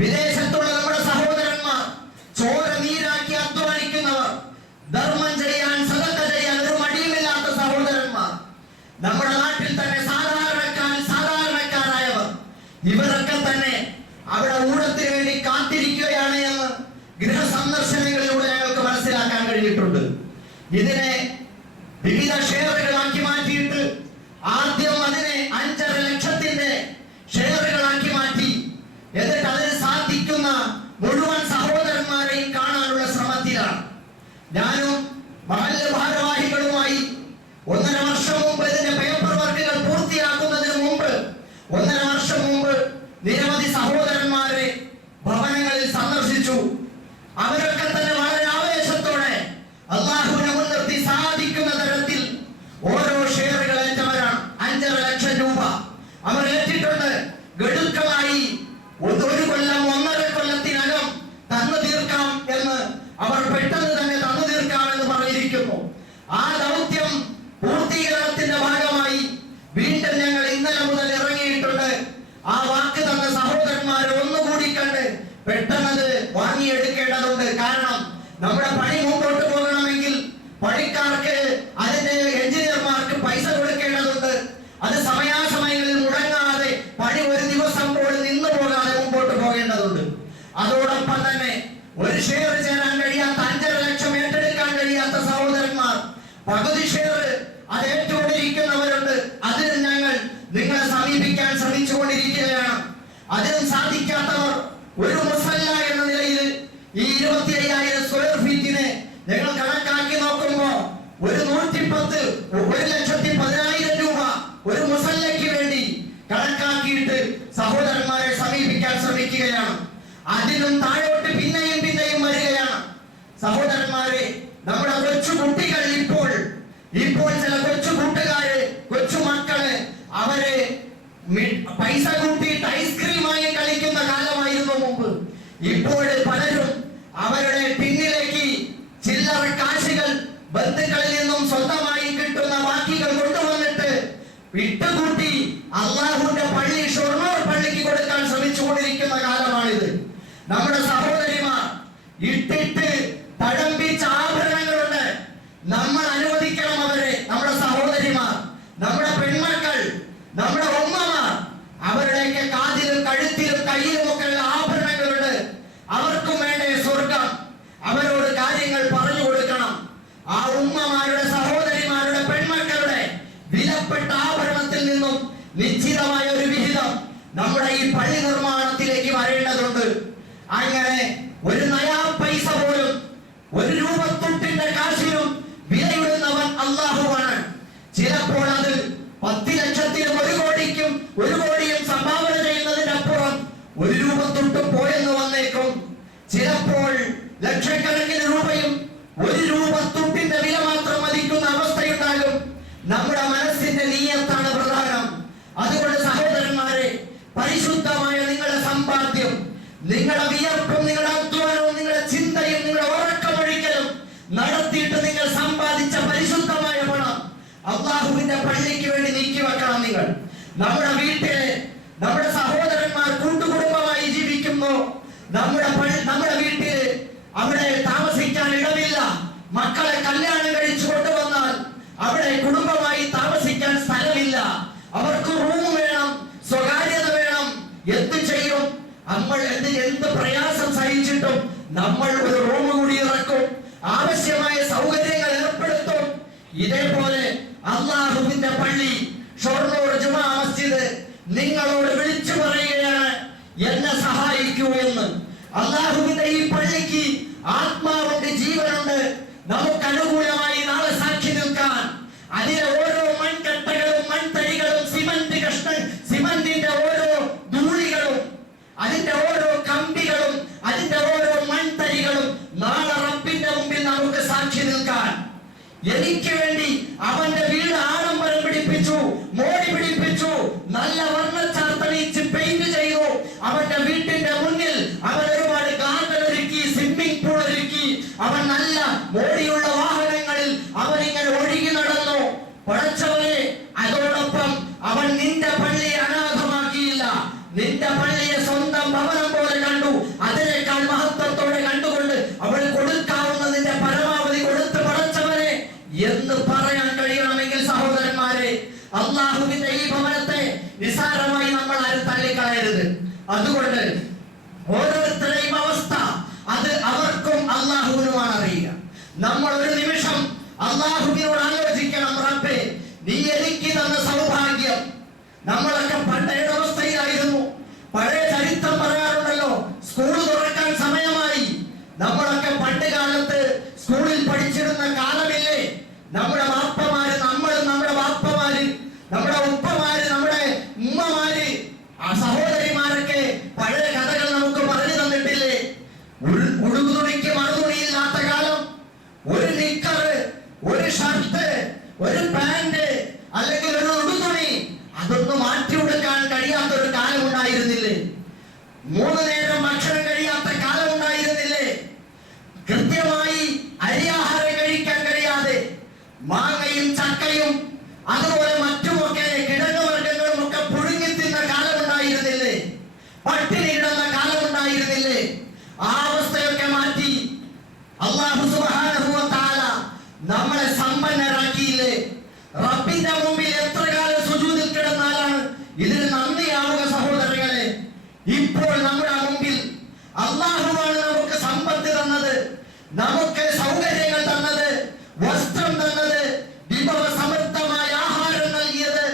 വിദേശത്തുള്ള നമ്മുടെ സഹോദരന്മാർ, ചോര നീരാക്കി അധ്വാനിക്കുന്നവർ, ധർമ്മം ചെയ്യാൻ, സദഖ ചെയ്യാൻ ഒരു മടിയുമില്ലാത്ത സഹോദരന്മാർ, നമ്മുടെ നാട്ടിൽ തന്നെ സാധാരണക്കാരായവർ, ഇവരൊക്കെ തന്നെ അവിടെ ഊഴത്തിന് വേണ്ടി കാത്തിരിക്കുകയാണ് എന്ന് ഗൃഹസന്ദർശനങ്ങളിലൂടെ ഞങ്ങൾക്ക് മനസ്സിലാക്കാൻ കഴിഞ്ഞിട്ടുണ്ട്. ഇതിനെ വിവിധ ഷെയറുകളാക്കി മാറ്റിയിട്ട് ആദ്യം അതിനെ 5.5 ലക്ഷത്തിന്റെ ഷെയറുകളാക്കി മാറ്റി, എന്നിട്ട് അതിന് സാധിക്കുന്ന മുഴുവൻ സഹോദരന്മാരെയും കാണാനുള്ള ശ്രമത്തിലാണ്. ഞാനും മഹല്ല് ഭാരവാഹികളുമായി 1.5 വർഷം മുമ്പ് ഇതിന്റെ പേപ്പർ വർക്കുകൾ പൂർത്തിയാക്കുന്നതിന് മുമ്പ് 1.5 വർഷം മുമ്പ് നിരവധി സഹോദരന്മാരെ ഭവനങ്ങളിൽ സന്ദർശിച്ചു. അവരൊക്കെ തന്നെ വളരെ ആവേശത്തോടെ അല്ലാഹുവിനെ മുൻനിർത്തി സാധിക്കുന്ന തരത്തിൽ ഓരോ ഷെയറുകൾ ഏറ്റവരാണ്. 5.5 ലക്ഷം രൂപ അവർ ഏറ്റിട്ടുണ്ട്. ഗഡുക്കളായി 1 കൊല്ലം 1.5 കൊല്ലത്തിനകം തന്നു തീർക്കാം എന്ന് അവർ പെട്ടെന്ന് തന്നെ തന്നു തീർക്കാമെന്ന് പറഞ്ഞിരിക്കുന്നു. ആ ദൗത്യം പൂർത്തീകരണത്തിന്റെ ഭാഗമായി വീണ്ടും ഞങ്ങൾ ഇന്നലെ മുതൽ ഇറങ്ങിയിട്ടുണ്ട്. ആ വാക്ക് തന്ന സഹോദരന്മാരെ ഒന്നുകൂടി കണ്ട് പെട്ടെന്നത് വാങ്ങിയെടുക്കേണ്ടതുണ്ട്. കാരണം നമ്മുടെ പണി മുമ്പോട്ട് പോകണമെങ്കിൽ പണിക്കാർക്ക്, അതിന്റെ എഞ്ചിനീയർമാർക്ക് പൈസ കൊടുക്കേണ്ടതുണ്ട്. അത് സമയാസമയങ്ങളിൽ മുടങ്ങാതെ പണി ഒരു ദിവസം പോലും നിന്നു പോകാതെ മുമ്പോട്ട് പോകേണ്ടതുണ്ട്. അതോടൊപ്പം തന്നെ ഒരു ഷെയർ ചേരാൻ കഴിയാത്ത, 5.5 ലക്ഷം ഏറ്റെടുക്കാൻ കഴിയാത്ത സഹോദരന്മാർ പകുതി ഷെയർ അത് ഏറ്റുകൊണ്ടിരിക്കുന്നവരുണ്ട്. അതിന് ഞങ്ങൾ നിങ്ങളെ സമീപിക്കാൻ ശ്രമിച്ചുകൊണ്ടിരിക്കുകയാണ്. അതിനും സാധിക്കാത്തവർ ഒരു മുസല്ല എന്ന നിലയിൽ ഈ 25,000 സ്ക്വയർ ഫീറ്റിനെ ഞങ്ങൾ കണക്കാക്കി നോക്കുമ്പോൾ 1,10,000 രൂപ ഒരു മുസല്ലയ്ക്ക് വേണ്ടി കണക്കാക്കിയിട്ട് സഹോദരന്മാരെ സമീപിക്കാൻ ശ്രമിക്കുകയാണ്. അതിനും താഴോട്ട് പിന്നെയും വരികയാണ്. സഹോദരന്മാരെ, നമ്മുടെ കൊച്ചു കുട്ടികൾ ഇപ്പോൾ ചില കൊച്ചു കൂട്ടുകാര്, കൊച്ചു മക്കള്, അവരെ പൈസ കൂട്ടിയിട്ട് ഐസ്ക്രീമായി കളിക്കുന്ന കാലമായിരുന്നു മുമ്പ്. ഇപ്പോൾ പലരും അവരുടെ പിന്നിലേക്ക് ചില്ലറ കാശുകൾ ബന്ധുക്കളിൽ നിന്നും സ്വന്തമായി കിട്ടുന്ന ബാക്കികൾ കൊണ്ടുവന്നിട്ട് ഇട്ടുകൂട്ടി അള്ളാഹുവിന്റെ പള്ളി, ഷൊർണൂർ പള്ളിക്ക് കൊടുക്കാൻ ശ്രമിച്ചുകൊണ്ടിരിക്കുന്ന കാലമാണിത്. നമ്മുടെ സഹോദരിമാർ ഇട്ടിട്ട് തഴമ്പിച്ച ആഭരണങ്ങളുണ്ട്. നമ്മൾ അനുവദിക്കണം അവരെ. നമ്മുടെ സഹോദരിമാർ, നമ്മുടെ പെൺമക്കൾ, നമ്മുടെ ഉമ്മമാർ, അവരുടെയൊക്കെ കാതിലും കഴുത്തിലും കയ്യിലും ഒക്കെ ഉള്ള ആഭരണങ്ങളുണ്ട്. അവർക്കും വേണ്ടേ സ്വർഗം. അവരോട് കാര്യങ്ങൾ പറഞ്ഞു കൊടുക്കണം. ആ ഉമ്മമാരുടെ, സഹോദരിമാരുടെ, പെൺമക്കളുടെ വിലപ്പെട്ട ആഭരണത്തിൽ നിന്നും നിശ്ചിതമായ ഒരു വിഹിതം നമ്മുടെ ഈ പള്ളി നിർമ്മാണത്തിലേക്ക് വരേണ്ടതുണ്ട്. അങ്ങനെ ഒരു നയാ പൈസ പോലും, 1 രൂപ തൊട്ടിന്റെ കാശിനും വിലയിടുന്നവൻ അല്ലാഹുവാണ്. ചിലപ്പോൾ അത് 10 ലക്ഷത്തിനും 1 കോടിക്കും 1 കോടിയും സംഭാവന ചെയ്യുന്നതിനപ്പുറം 1 രൂപ തൊട്ട് പോയെന്ന് വന്നേക്കും. ചിലപ്പോൾ ലക്ഷക്കണക്കിന് രൂപയും 1 രൂപ തൊട്ടിന്റെ വില മാത്രം മതിക്കുന്ന അവസ്ഥയുണ്ടാകും. നമ്മുടെ മനസ്സിന്റെ നീയത്താണ് പ്രധാനം. അതുകൊണ്ട് സഹോദരന്മാരെ, പരിശുദ്ധമായ നിങ്ങളുടെ സമ്പാദ്യം, നിങ്ങളുടെ വിയർപ്പും നിങ്ങളുടെ അധ്വാനവും നിങ്ങളുടെ ചിന്തയും നിങ്ങളുടെ ഉറക്കമൊഴിക്കലും നടത്തിയിട്ട് നിങ്ങൾ സമ്പാദിച്ച പരിശുദ്ധമായ പണം അല്ലാഹുവിന്റെ പള്ളിക്ക് വേണ്ടി നീക്കി വെക്കണം. നിങ്ങൾ നമ്മുടെ വീട്ടിലെ നമ്മുടെ സഹോദരന്മാർ കൂട്ടുകുടുംബമായി ജീവിക്കുന്നു. നമ്മുടെ വീട്ടിൽ അവിടെ താമസിക്കാൻ ഇടമില്ല. മക്കളെ കല്യാണം കഴിച്ചു കൊണ്ടുവന്നാൽ അവിടെ കുടുംബമായി താമസിക്കാൻ സ്ഥലമില്ല. അവർക്ക് റൂം വേണം, സ്വകാര്യത വേണം. എന്ത് ചെയ്യും? നമ്മൾ എന്ത് പ്രയാസം സഹിച്ചിട്ടും നമ്മൾ ഒരു റൂം കൂടി ഇറക്കും, ആവശ്യമായ സൗകര്യങ്ങൾ ഏർപ്പെടുത്തും. ഇതേപോലെ അല്ലാഹുവിന്റെ പള്ളി, ഷൊർണൂർ ജുമാ മസ്ജിദ് നിങ്ങളോട് വിളിച്ചു പറയുകയാണ്, എന്നെ സഹായിക്കൂ എന്ന്. അല്ലാഹുവിന്റെ ഈ പള്ളിക്ക് ആത്മാവുണ്ട്, ജീവനുണ്ട്. നമുക്ക് അനുകൂലമായി നാളെ സാക്ഷി നിൽക്കാൻ അതിലെ ഓരോ മൺകട്ടകളും മൺതരികളും സിമന്റിന്റെ ഓരോ ധൂളികളും അതിന്റെ ഓരോ കമ്പികളും അതിന്റെ ഓരോ മൺതരികളും നാളെ റബ്ബിന്റെ മുമ്പിൽ നമുക്ക് സാക്ഷി നിൽക്കാൻ. എനിക്ക് വേണ്ടി അവന്റെ വീട് ആഡംബരം പിടിപ്പിച്ചു, മോടി പിടിപ്പിച്ചു, നല്ല വർണ്ണച്ചാർത്തണിച്ച് പെയിന്റ് ചെയ്തു. അവന്റെ വീട്ടിന്റെ മുന്നിൽ അവൻ ഒരുപാട് ഗാർഡൻ ഒരുക്കി, സ്വിമ്മിംഗ് പൂൾ ഒരുക്കി. അവൻ നല്ല മോടിയുള്ള വാഹനങ്ങളിൽ അവൻ ഇങ്ങനെ ഒഴുകി നടന്നു. പടച്ചവനെ, അതോടൊപ്പം എന്ന് പറയാൻ കഴിയണമെങ്കിൽ സഹോദരന്മാരെ, അള്ളാഹുവിന്റെ ഈ ഭവനത്തെ നിസാരമായി നമ്മൾ ആരും തള്ളിക്കളയരുത്. അതുകൊണ്ട് ഓരോരുത്തരുടെയും അവസ്ഥ അത് അവർക്കും അള്ളാഹുവിനുമാണ് അറിയുക. നമ്മൾ ഒരു നിമിഷം അള്ളാഹുവിനോട് ആലോചിക്കണം, റബ്ബേ നീ എനിക്ക് തന്ന സൗഭാഗ്യം. നമ്മളൊക്കെ പണ്ട് ഏതവസ്ഥയിലായിരുന്നു? പഴയ ചരിത്രം പറയാറുണ്ടല്ലോ, സ്കൂൾ തുറക്കാൻ സമയമായി. നമ്മളൊക്കെ പണ്ട് കാലത്ത് സ്കൂളിൽ പഠിച്ചിരുന്ന കാലമില്ലേ? നമ്മുടെ വാപ്പമാര്, നമ്മുടെ വാപ്പമാര്, നമ്മുടെ ഉപ്പമാര്, നമ്മുടെ ഉമ്മമാര്, ആ സഹോദരിമാരൊക്കെ പഴയ കഥകൾ നമുക്ക് പറഞ്ഞു തന്നിട്ടില്ലേ? ഉടുതുണിക്ക് മറുതുണിയില്ലാത്ത കാലം, ഒരു നിക്കറ്, ഒരു ഷർട്ട്, ഒരു പാന്റ് അല്ലെങ്കിൽ ഒരു ഉടുതുണി അതൊന്നും മാറ്റി കൊടുക്കാൻ കഴിയാത്ത ഒരു കാലം ഉണ്ടായിരുന്നില്ലേ? 3 നേരം ഭക്ഷണം കഴിയാത്ത കാലം ഉണ്ടായിരുന്നില്ലേ? കൃത്യമായി അരിയാഹാരം കഴിക്കാൻ കഴിയാതെ മാങ്ങയും ചക്കയും അതുപോലെ മറ്റുമൊക്കെ കിഴങ്ങുവർഗ്ഗങ്ങളും ഒക്കെ പുഴുങ്ങി തിന്ന കാലം ഉണ്ടായിരുന്നില്ലേ? പട്ടിണി കിടന്ന കാലം ഉണ്ടായിരുന്നില്ലേ? ആ അവസ്ഥയൊക്കെ മാറ്റി അല്ലാഹു സുബ്ഹാനഹു വ തആല നമ്മളെ സമ്പന്നരാക്കിയില്ലേ? റബ്ബിന്റെ മുമ്പിൽ എത്ര കാലം സുജൂദിൽ കിടന്നാലാണ് ഇതിന് നന്ദിയാവുക സഹോദരങ്ങളെ? ഇപ്പോൾ നമ്മുടെ മുമ്പിൽ അല്ലാഹുവാണ് നമുക്ക് സമ്പത്ത് തന്നത്, നമുക്ക് സൗകര്യങ്ങൾ തന്നത്, വസ്ത്രം തന്നത്, വിഭവ സമൃദ്ധമായ ആഹാരം നൽകിയത്,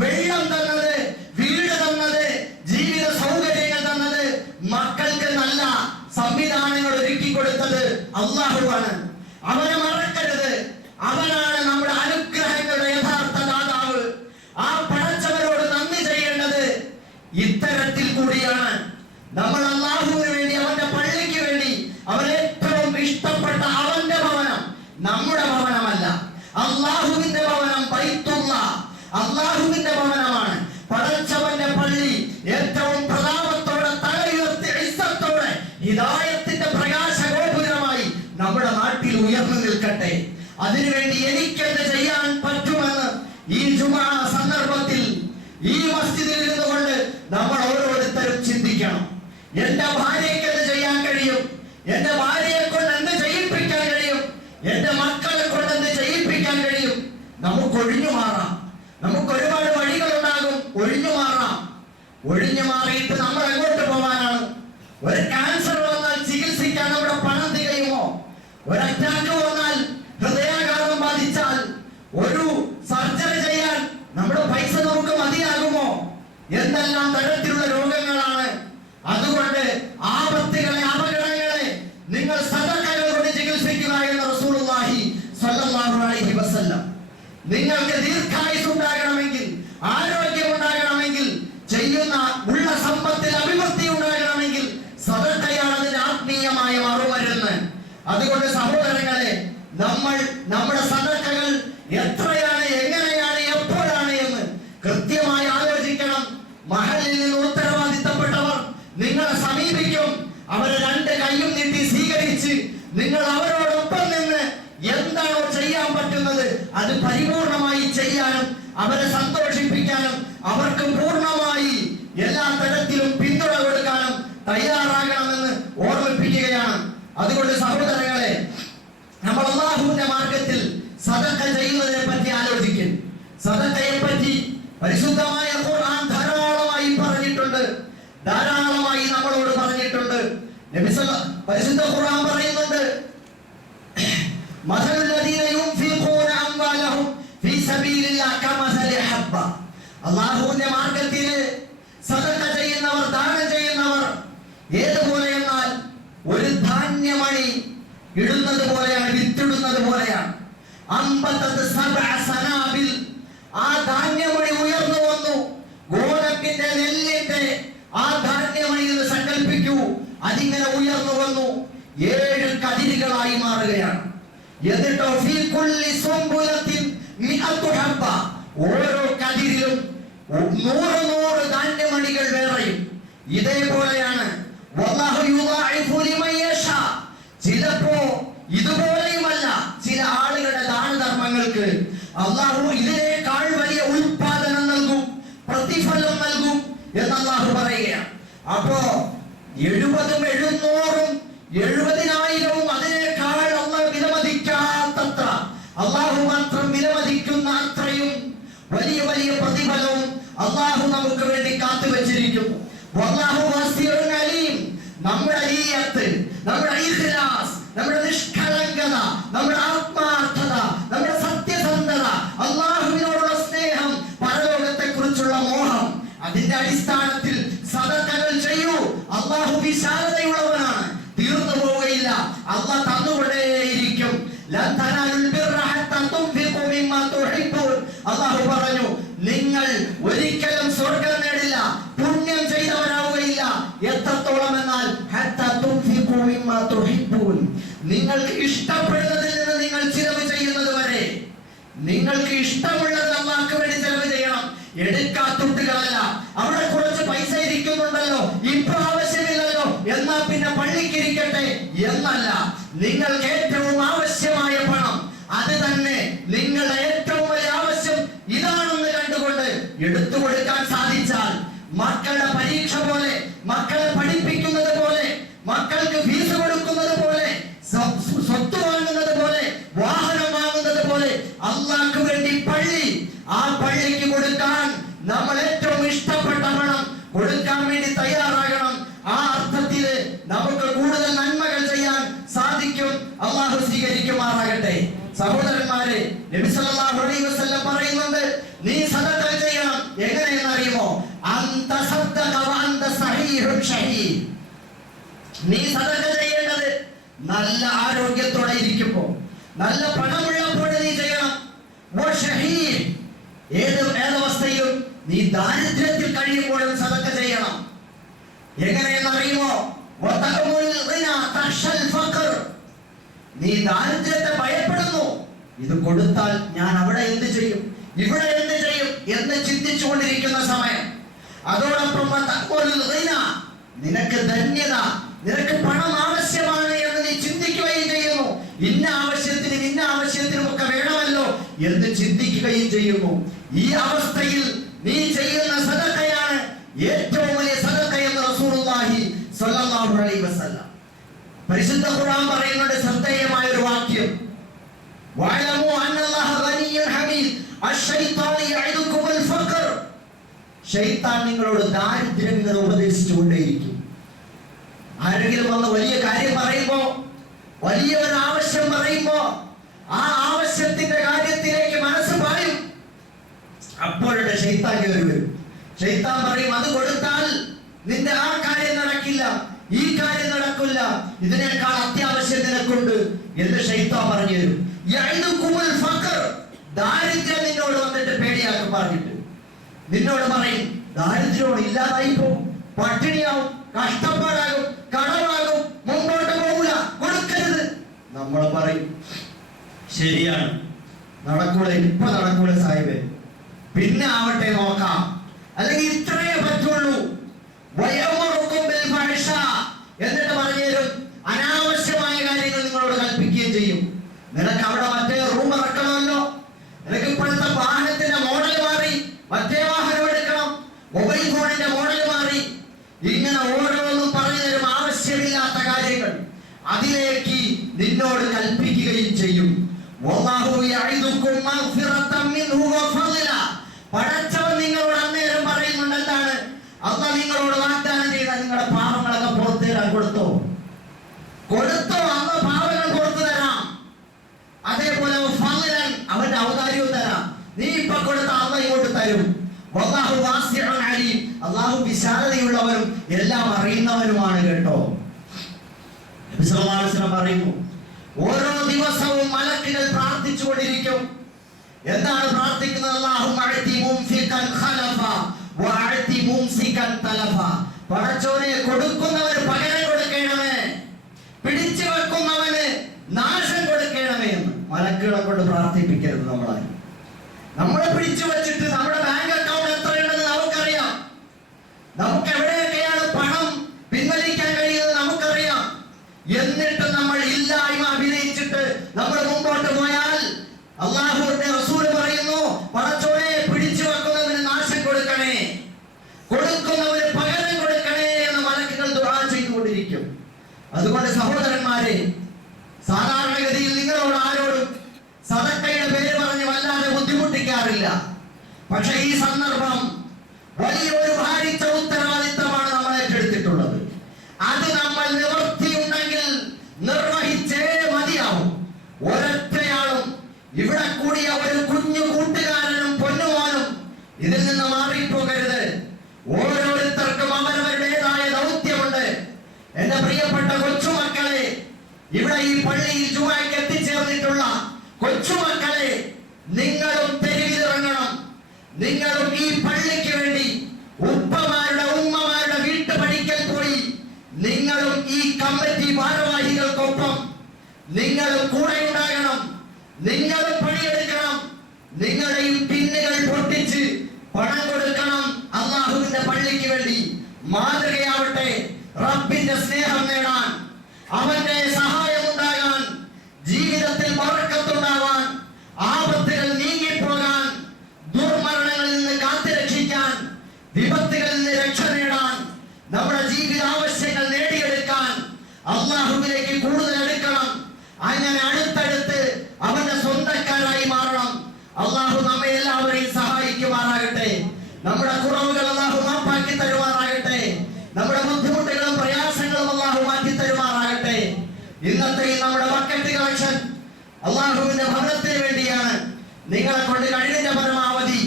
വെള്ളം തന്നത്, വീട് തന്നത്, ജീവിത സൗകര്യങ്ങൾ തന്നത്, മക്കൾക്ക് നല്ല സംവിധാനങ്ങൾ ഒരുക്കി കൊടുത്തത് അല്ലാഹുവാണ്. അവനെ മറക്കരുത്. അവനാണ് നമ്മുടെ അനുഗ്രഹങ്ങളുടെ യഥാർത്ഥ ദാതാവ്. ആ പടച്ചവരോട് നന്ദി ചെയ്യേണ്ടത് ഇത്തരത്തിൽ കൂടിയാണ്. നമ്മൾ അല്ലാഹുവിന് വേണ്ടി, അവന്റെ പള്ളിക്ക് വേണ്ടി, അവൻ ഏറ്റവും ഇഷ്ടപ്പെട്ട അവന്റെ ഭവനം നമ്മുടെ ഭവനമല്ല, അല്ലാഹുവിന്റെ ഭവനം ബൈത്തുള്ള അല്ലാഹുവിന്റെ ഭവനമാണ്. പടച്ചവന്റെ പള്ളി ഏറ്റവും പ്രതാപത്തോടെ തലയുയർത്തി ഇസ്സത്തോടെ ഹിദായത്തിന്റെ പ്രകാശ ഗോപുരമായി നമ്മുടെ നാട്ടിൽ ഉയർന്നു നിൽക്കട്ടെ. അതിനുവേണ്ടി എനിക്കെന്ത് ചെയ്യാൻ പറ്റുമെന്ന് ഈ ജുമുഅ സന്ദർഭത്തിൽ ഈ മസ്ജിദിൽ ഇരുന്നുകൊണ്ട് നമ്മൾ ഓരോരുത്തരും ചിന്തിക്കണം. എന്റെ ഭാര്യയ്ക്ക് എന്ത് ചെയ്യാൻ കഴിയും? എന്റെ ഭാര്യയെ കൊണ്ട് എന്ത് ചെയ്യിപ്പിക്കാൻ കഴിയും? എന്റെ മക്കളെ കൊണ്ട് എന്ത് ചെയ്യിപ്പിക്കാൻ കഴിയും? നമുക്ക് ഒഴിഞ്ഞു മാറാം. നമുക്ക് ഒരുപാട് വഴികളുണ്ടാകും. ഒഴിഞ്ഞു മാറാം. ഒഴിഞ്ഞു മാറിയിട്ട് നമ്മൾ എങ്ങോട്ട് പോകാനാണ്? ഒരു ക്യാൻസർ വന്നാൽ ചികിത്സിക്കാൻ നമ്മുടെ പണം തികയുമോ? ഒരു അറ്റാക്ക് വന്നാൽ, ഹൃദയാഘാതം ബാധിച്ചാൽ ഒരു സർജറി ചെയ്യാൻ നമ്മുടെ പൈസ നമുക്ക് മതിയാകുമോ? എന്തെല്ലാം തരത്തിലുള്ള രോഗങ്ങളാണ്. അതുകൊണ്ട് ആപത്തുകളെ, അപകടങ്ങളെ നിങ്ങൾ സദഖകൾ കൊണ്ട് ചികിത്സിക്കുക എന്ന് റസൂലുള്ളാഹി സ്വല്ലല്ലാഹു അലൈഹി വസല്ലം. നിങ്ങൾക്ക് ദീർഘായുസ് ഉണ്ടാകണമെങ്കിൽ, ആരോഗ്യം ഉണ്ടാകണമെങ്കിൽ, ചെയ്യുന്ന ഉള്ള സമ്പത്തിൽ അഭിവൃദ്ധി ഉണ്ടാകണമെങ്കിൽ സദഖയാണ് അതിന് ആത്മീയമായ മറുമരുന്ന്. അതുകൊണ്ട് സഹോദരങ്ങളെ, നമ്മൾ നമ്മുടെ സദഖകൾ എത്രയാണ്, എങ്ങനെയാണ്, എപ്പോഴാണ് എന്ന് കൃത്യമായി ആലോചിക്കണം. മഹലിൽ നിന്ന് ഉത്തരവാദിത്തപ്പെട്ടവർ നിങ്ങളെ സമീപിക്കും. അവരെ 2 കൈയും നീട്ടി സ്വീകരിച്ച് നിങ്ങൾ അവരോടൊപ്പം നിന്ന് എന്താണോ ചെയ്യാൻ പറ്റുന്നത് അത് പരിപൂർണമായി ചെയ്യാനും അവരെ സന്തോഷിപ്പിക്കാനും അവർക്ക് പൂർണ്ണമായി എല്ലാ തരത്തിലും പിന്തുണ കൊടുക്കാനും തയ്യാറാകണമെന്ന് ഓർമ്മിപ്പിക്കുകയാണ്. അതുകൊണ്ട് സഹോദരങ്ങളെ, നമ്മൾ അല്ലാഹുവിന്റെ മാർഗത്തിൽ സദഖ ചെയ്യുന്നതിനെ പറ്റി ആലോചിക്കും. സദഖയെ പറ്റി പരിശുദ്ധമായ ഖുർആൻ ധാരാളമായി പറഞ്ഞിട്ടുണ്ട്, ധാരാളമായി നമ്മളോട് പറഞ്ഞിട്ടുണ്ട്. പരിശുദ്ധ ഖുർആൻ പറയുന്നുണ്ട്, മസലുല്ലദീന യുൻഫിഖൂന അംവാലഹും ഫീ സബീലില്ലാഹി കമസലി ഹബ്ബ. അല്ലാഹുവിന്റെ മാർഗത്തിൽ സദഖ ചെയ്യുന്നവർ, ദാനം ചെയ്യുന്നവർ ഏതുപോലെയെന്നാൽ ഒരു ധാന്യമണി ഇടുന്നത് പോലെയാണ്, വിത്തിടുന്നത് പോലെയാണ്. 57 സനാബിൽ ആ ധാന്യമണി ഉയർന്നു വന്നു. ഗോതമ്പിന്റെ, നെല്ലിന്റെ ആ ധാന്യമണി എന്ന് സങ്കല്പിക്കൂ. അതിങ്ങനെ ഉയർന്നു വന്നു 7 കതിരുകളായി മാറുകയാണ്. എന്നിട്ടോ ഫീ കുല്ലി സുംബുലത്തിൻ മിഅതു ഹബ്ബ, ഓരോ കതിരിലും 100 ധാന്യമണികൾ വേറെയും. ഇതേപോലെയാണ് വല്ലാഹു യുദാഇഫു ലിമൻ യശാ. ചിലപ്പോ ഇതുപോലെയുമല്ല ചില ആളുകളുടെ ദാനധർമ്മങ്ങൾക്ക് അല്ലാഹു ഇതിനേക്കാൾ വലിയ ഉൽപാദനം നൽകും, പ്രതിഫലം നൽകും എന്ന് അല്ലാഹു പറയുകയാണ്. അപ്പോ 70ഉം 700ഉം 70,000ഉം അതിനേക്കാൾ അല്ലാഹു വിലമതിക്കാത്തത്ര അള്ളാഹു മാത്രം വിലമതിക്കുന്ന അത്രയും വലിയ വലിയ പ്രതിഫലവും അള്ളാഹു നമുക്ക് വേണ്ടി കാത്തു വെച്ചിരിക്കുന്നു. വല്ലാഹു വസിഉൻ അലീം. നമ്മുടെ നിയ്യത്ത്, നമ്മുടെ ഇഖ്ലാസ്, നമ്മുടെ നിഷ്കളങ്കത, നമ്മുടെ ആത്മാർത്ഥത, നമ്മുടെ സത്യസന്ധത, അള്ളാഹുവിനോടുള്ള സ്നേഹം, പരലോകത്തെ കുറിച്ചുള്ള മോഹം, അതിന്റെ അടിസ്ഥാനത്തിൽ സദഖകൾ ചെയ്യൂ. അള്ളാഹു വിശാലതയുള്ളവനാണ്, തീർന്നു പോവുകയില്ല, അള്ളാഹ് തന്നുകൊണ്ടേയിരിക്കും. ലൻ തനാലുൽ ബിർറ ഹത്താ തുൻഫിഖു മിമ്മാ തുഹിബ്ബൂൻ. അള്ളാഹു പറഞ്ഞു, നിങ്ങൾ ഒരിക്കലും സ്വർഗ്ഗം നേടില്ല, പുണ്യം ചെയ്തവരാവുകയില്ല. എത്രത്തോളം എന്നാൽ ഹത്താ തുൻഫിഖു മിമ്മാ തുഹിബ്ബൂൻ. നിങ്ങൾക്ക് ഇഷ്ടപ്പെടുന്നതിൽ നിന്ന് നിങ്ങൾ ചിലവ് ചെയ്യുന്നത് വരെ. നിങ്ങൾക്ക് ഇഷ്ടമുള്ളത് അള്ളാഹ്ക്ക് വേണ്ടി ചിലവ് ചെയ്യണം. എടുക്കാത്തുട്ടുകളല്ല, അവിടെ കുറച്ച് പൈസ ഇരിക്കുന്നുണ്ടല്ലോ, ഇപ്പൊ ആവശ്യമില്ലല്ലോ, എന്നാ പിന്നെ പള്ളിക്കിരിക്കട്ടെ എന്നല്ല. നിങ്ങൾക്ക് ഏറ്റവും ആവശ്യമായ പണം, അത് തന്നെ നിങ്ങളുടെ ഏറ്റവും വലിയ ആവശ്യം ഇതാണെന്ന് കണ്ടുകൊണ്ട് എടുത്തു കൊടുക്കാൻ സാധിച്ചാൽ, മക്കളുടെ പരീക്ഷ പോലെ, മക്കളെ പഠിപ്പിക്കുന്നത് പോലെ, മക്കൾക്ക് ഫീസ് കൊടുക്കുന്നത് പോലെ, സ്വത്ത് വാങ്ങുന്നത് പോലെ, വാഹനം വാങ്ങുന്നത് പോലെ, അള്ളാഹ്ക്ക് വേണ്ടി പള്ളി, ആ പള്ളിക്ക് കൊടുക്കാൻ നമ്മൾ ഏറ്റവും ഇഷ്ടപ്പെട്ട പണം കൊടുക്കാൻ വേണ്ടി തയ്യാറാകണം. ആ അർത്ഥത്തിൽ നമുക്ക് കൂടുതൽ നന്മകൾ ചെയ്യാൻ സാധിക്കും. അള്ളാഹു സ്വീകരിക്കുമാറാകട്ടെ. സഹോദരന്മാരെ, നബി സല്ലല്ലാഹു അലൈഹി വസല്ലം പറയുന്നുണ്ട്, നീ സദഖ ചെയ്യണം. എങ്ങനെയെന്ന് അറിയുമോ? അന്ത സദ്ദഖ വ അന്ത സഹീഹുൻ ഷഹീദ്. നീ സദഖ ചെയ്യേണ്ടത് നല്ല ആരോഗ്യത്തോടെ ഇരിക്കുമ്പോൾ, നല്ല പണമുള്ളപ്പോൾ നീ ചെയ്യണം. ഏതവസ്ഥയിലും നീ ദാരിദ്ര്യത്തിൽ കഴിയുമ്പോഴും സദഖ ചെയ്യണം. എങ്ങനെയെന്ന് അറിയുമോ? നീ ദാരിദ്ര്യത്തെ ഭയപ്പെടുന്നു, ഇത് കൊടുത്താൽ ഞാൻ അവിടെ എന്ത് ചെയ്യും, ഇവിടെ എന്ത് ചെയ്യും എന്ന് ചിന്തിച്ചു കൊണ്ടിരിക്കുന്ന സമയം, അതോടൊപ്പം നിനക്ക് ധന്യത, നിനക്ക് പണം ആവശ്യമാണ് എന്ന് നീ ചിന്തിക്കുകയും ചെയ്യുന്നു. ഇന്ന ആവശ്യത്തിനും ഒക്കെ വേണമല്ലോ എന്ന് ചിന്തിക്കുകയും ചെയ്യുന്നു. ഈ അവസ്ഥയിൽ നീ ചെയ്യുന്ന സദഖയാണ് ഏറ്റവും വലിയ സദഖ എന്ന് റസൂലുള്ളാഹി സ്വല്ലല്ലാഹു അലൈഹി വസല്ലം. പരിശുദ്ധ ഖുർആൻ പറയുന്നുണ്ട് ശ്രദ്ധേയമായ ഒരു വാക്യം, വഅലമു അന്നല്ലാഹ ഗനിയ്യുൻ ഹമീദ് അശ്ശൈത്താനു യഇദുകുമുൽ ഫഖർ. ശൈത്താൻ നിങ്ങളോട് ദാരിദ്ര്യം ഇങ്ങനെ ഉപദേശിച്ചുകൊണ്ടേയിരിക്കും. ആരെങ്കിലും വന്ന് വലിയ കാര്യം പറയുമ്പോ, വലിയ ഒരു ആവശ്യം പറയുമ്പോ, ആ ആവശ്യത്തിന്റെ കാര്യത്തിലേക്ക് മനസ്സ് പായും. അപ്പോഴത്തെ ശൈത്താൻ കയറി വരും. ശൈത്താൻ പറയും, അത് കൊടുത്താൽ നിന്റെ ആ കാര്യം നടക്കില്ല, ഈ കാര്യം നടക്കില്ല, ഇതിനേക്കാൾ അത്യാവശ്യം നിനക്കുണ്ട് എന്ന് ശൈത്താൻ പറഞ്ഞു തരും. യഇദുകുമുൽ ഫഖർ, ദാരിദ്ര്യം നിന്നോട് വന്നിട്ട് പേടിയാക്കും പറഞ്ഞിട്ട് നിന്നോട് പറയും, ദാരിദ്ര്യം ഇല്ലാതായി പോകും, പട്ടിണിയാവും, കഷ്ടപ്പാടാകും, കടമാകും, മുമ്പോട്ട് പോകൂല, കൊടുക്കരുത്. നമ്മൾ പറയും, ശരിയാണ്, നടക്കൂല, ഇപ്പൊ നടക്കൂല സാഹിബേ, പിന്നെ ആവട്ടെ നോക്കാം, അല്ലെങ്കിൽ ഇത്രയേ പറ്റുള്ളൂ. എന്നിട്ട് പറഞ്ഞു തരും, അനാവശ്യമായ കാര്യങ്ങൾ നിങ്ങളോട് കൽപ്പിക്കുകയും ചെയ്യും. നിനക്ക് അവിടെ മറ്റേ റൂം ഇറക്കണമല്ലോ, നിനക്ക് ഇപ്പോഴത്തെ വാഹനത്തിന്റെ മോഡൽ മാറി, മറ്റേ വാഹനം എടുക്കണം, മൊബൈൽ ഫോണിന്റെ മോഡൽ മാറി, ഇങ്ങനെ ഓരോന്നും പറഞ്ഞു തരും. ആവശ്യമില്ലാത്ത കാര്യങ്ങൾ അതിലേക്ക് നിന്നോട് കൽപ്പിക്കുകയും ചെയ്യും. പടച്ചവൻ നിങ്ങളോട് അന്നേരം പറയുന്നുണ്ട്, എന്താണ്? അല്ലാഹ് നിങ്ങളോട് വാഗ്ദാനം ചെയ്ത നിങ്ങളുടെ പാപങ്ങളൊക്കെ പുറത്തു തരാൻ കൊടുത്തോ, അന്ന് പാപങ്ങൾ പുറത്തു തരാം. അതേപോലെ അവന്റെ ഔദാര്യവും തരാം. നീ ഇപ്പൊ കൊടുത്ത അല്ലാഹ് ഇങ്ങോട്ട് തരും. വല്ലാഹു വാസിഉൻ അലീം. അല്ലാഹു വിശാലതയുള്ളവരും എല്ലാം അറിയുന്നവരുമാണ് കേട്ടോ. നബി സല്ലല്ലാഹു അലൈഹി വസല്ലം പറയുന്നു, ഓരോ ദിവസവും മലക്കുകൾ പ്രാർത്ഥിച്ചുകൊണ്ടിരിക്കും. എന്താണ് പ്രാർത്ഥിക്കുന്നത്? അല്ലാഹുമ്മ അഅതി മുൻഫിഖൻ ഖലഫ വഅഅതി മുംസികൻ തലഫ. പടച്ചോനെ, കൊടുക്കുന്നവന് പകരം കൊടുക്കണമേ, പിടിച്ചു വെക്കുന്നവന് നാശം കൊടുക്കണമേ എന്ന് മലക്കുകളെ കൊണ്ട് പ്രാർത്ഥിപ്പിക്കരുത്. നമ്മളെ പിടിച്ചു വെച്ചിട്ട് നമ്മുടെ ബാങ്ക് അക്കൗണ്ട് എത്രയുണ്ടെന്ന് നമുക്കറിയാം, നമുക്ക് എവിടെയൊക്കെയാണ് പണം പിൻവലിക്കാൻ കഴിയുന്നത് നമുക്കറിയാം. എന്നിട്ട് നമ്മൾ ഇല്ലായ്മ അഭിനയിച്ചിട്ട് നമ്മൾ മുമ്പോട്ട് പോയാൽ അല്ലാഹുവിന്റെ റസൂൽ പറയുന്നു, പടച്ചോനെ, പിടിച്ചു വെക്കുന്നവന് നാശം കൊടുക്കണേ, കൊടുക്കുന്നവന് പകരം കൊടുക്കണേ എന്ന് മലക്കുകൾ ദുആ ചെയ്തുകൊണ്ടിരിക്കും. അതുകൊണ്ട് സഹോദരന്മാരെ, സാധാരണഗതിയിൽ നിങ്ങളോട് ആരോടും സദഖയുടെ പക്ഷെ ഈ സന്ദർഭം വലിയൊരു ഭാരിച്ച ഉത്തരവാദിത്തമാണ് നമ്മൾ ഏറ്റെടുത്തിട്ടുള്ളത്. അത് നമ്മൾ നിവൃത്തിയുണ്ടെങ്കിൽ നിർവഹിച്ചേ മതിയാവും. ഒരൊറ്റയാളും ഇവിടെ കൂടിയ ഒരു കുഞ്ഞു കൂട്ടുകാരനും പൊന്നുമോനും ഇതിൽ നിന്ന് മാറിപ്പോകരുത്. ഓരോരുത്തർക്കും അവരവരുടേതായ ദൗത്യമുണ്ട്. എന്റെ പ്രിയപ്പെട്ട കൊച്ചുമക്കളെ, ഇവിടെ ഈ പള്ളിയിൽ ജുമാക്ക് എത്തിച്ചേർന്നിട്ടുള്ള കൊച്ചുമക്കളെ, നിങ്ങളും തെരുവിലിറങ്ങണം. നിങ്ങളും ഈ പള്ളിക്ക് വേണ്ടി ഉപ്പമാരുടെ ഉമ്മമാരുടെ വീട്ടുപടിക്കൽ പോയി നിങ്ങളും ഈ കമ്മിറ്റി ഭാരവാഹികൾക്കൊപ്പം നിങ്ങളും കൂടെ ഉണ്ടാകണം. നിങ്ങളും പണിയെടുക്കണം. നിങ്ങളുടെയും പിന്നുകൾ പൊട്ടിച്ച് പണം കൊടുക്കണം. അള്ളാഹുവിന്റെ പള്ളിക്ക് വേണ്ടി മാതൃകയാവട്ടെ. റബ്ബിന്റെ സ്നേഹം നേടാൻ, അവന്റെ സഹായം ഉണ്ടാകാൻ, ജീവിതത്തിൽ ബർക്കത്തുണ്ടാവാൻ, ആപത്തുകൾ നീങ്ങിപ്പോകാൻ, ദുർമരണങ്ങളിൽ നിന്ന് കാത്തുരക്ഷിക്കാൻ, വിപത്തുകളിൽ നിന്ന് രക്ഷ നേടാൻ, നമ്മുടെ ജീവിത ആവശ്യങ്ങൾ നേടിയെടുക്കാൻ അള്ളാഹുവിലേക്ക് കൂടുതൽ എടുക്കണം. അങ്ങനെ അടുത്തടുത്ത് അവന്റെ സ്വന്തക്കാരായി മാറണം. അള്ളാഹു നമ്മെ എല്ലാവരെയും സഹായിക്കുമാറാകട്ടെ. നമ്മുടെ കുറവുകൾ അള്ളാഹു മാപ്പാക്കി തരുമാറാകട്ടെ. നമ്മുടെ ബുദ്ധിമുട്ടുകളും പ്രയാസങ്ങളും അള്ളാഹു മാറ്റി തരുമാറാകട്ടെ. ഇന്നത്തെ നമ്മുടെ ബക്കറ്റ് കളക്ഷൻ അള്ളാഹുവിന്റെ ഭവനത്തിന് വേണ്ടിയാണ്. നിങ്ങളെ കൊണ്ട് കഴിവിന്റെ പരമാവധി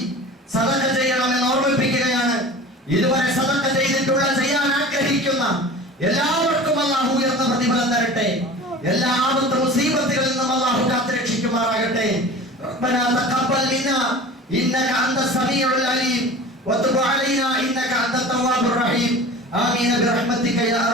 സദഖ ചെയ്യണമെന്ന് ഓർമ്മിപ്പിക്കുകയാണ്. ഇതുവരെ സദഖ ചെയ്തിട്ടുള്ള, ചെയ്യാൻ ആഗ്രഹിക്കുന്ന എല്ലാവർക്കും അള്ളാഹു ഉയർന്ന പ്രതിഫലം തരട്ടെ. എല്ലാ ആപത്ത് മുസീബത്തുകളിൽ നിന്നും അള്ളാഹു കാത്തുരക്ഷിക്കുമാറാകട്ടെ. ربنا تقبل منا إنك أنت السميع العليم وتب علينا إنك أنت التواب الرحيم آمين برحمتك يا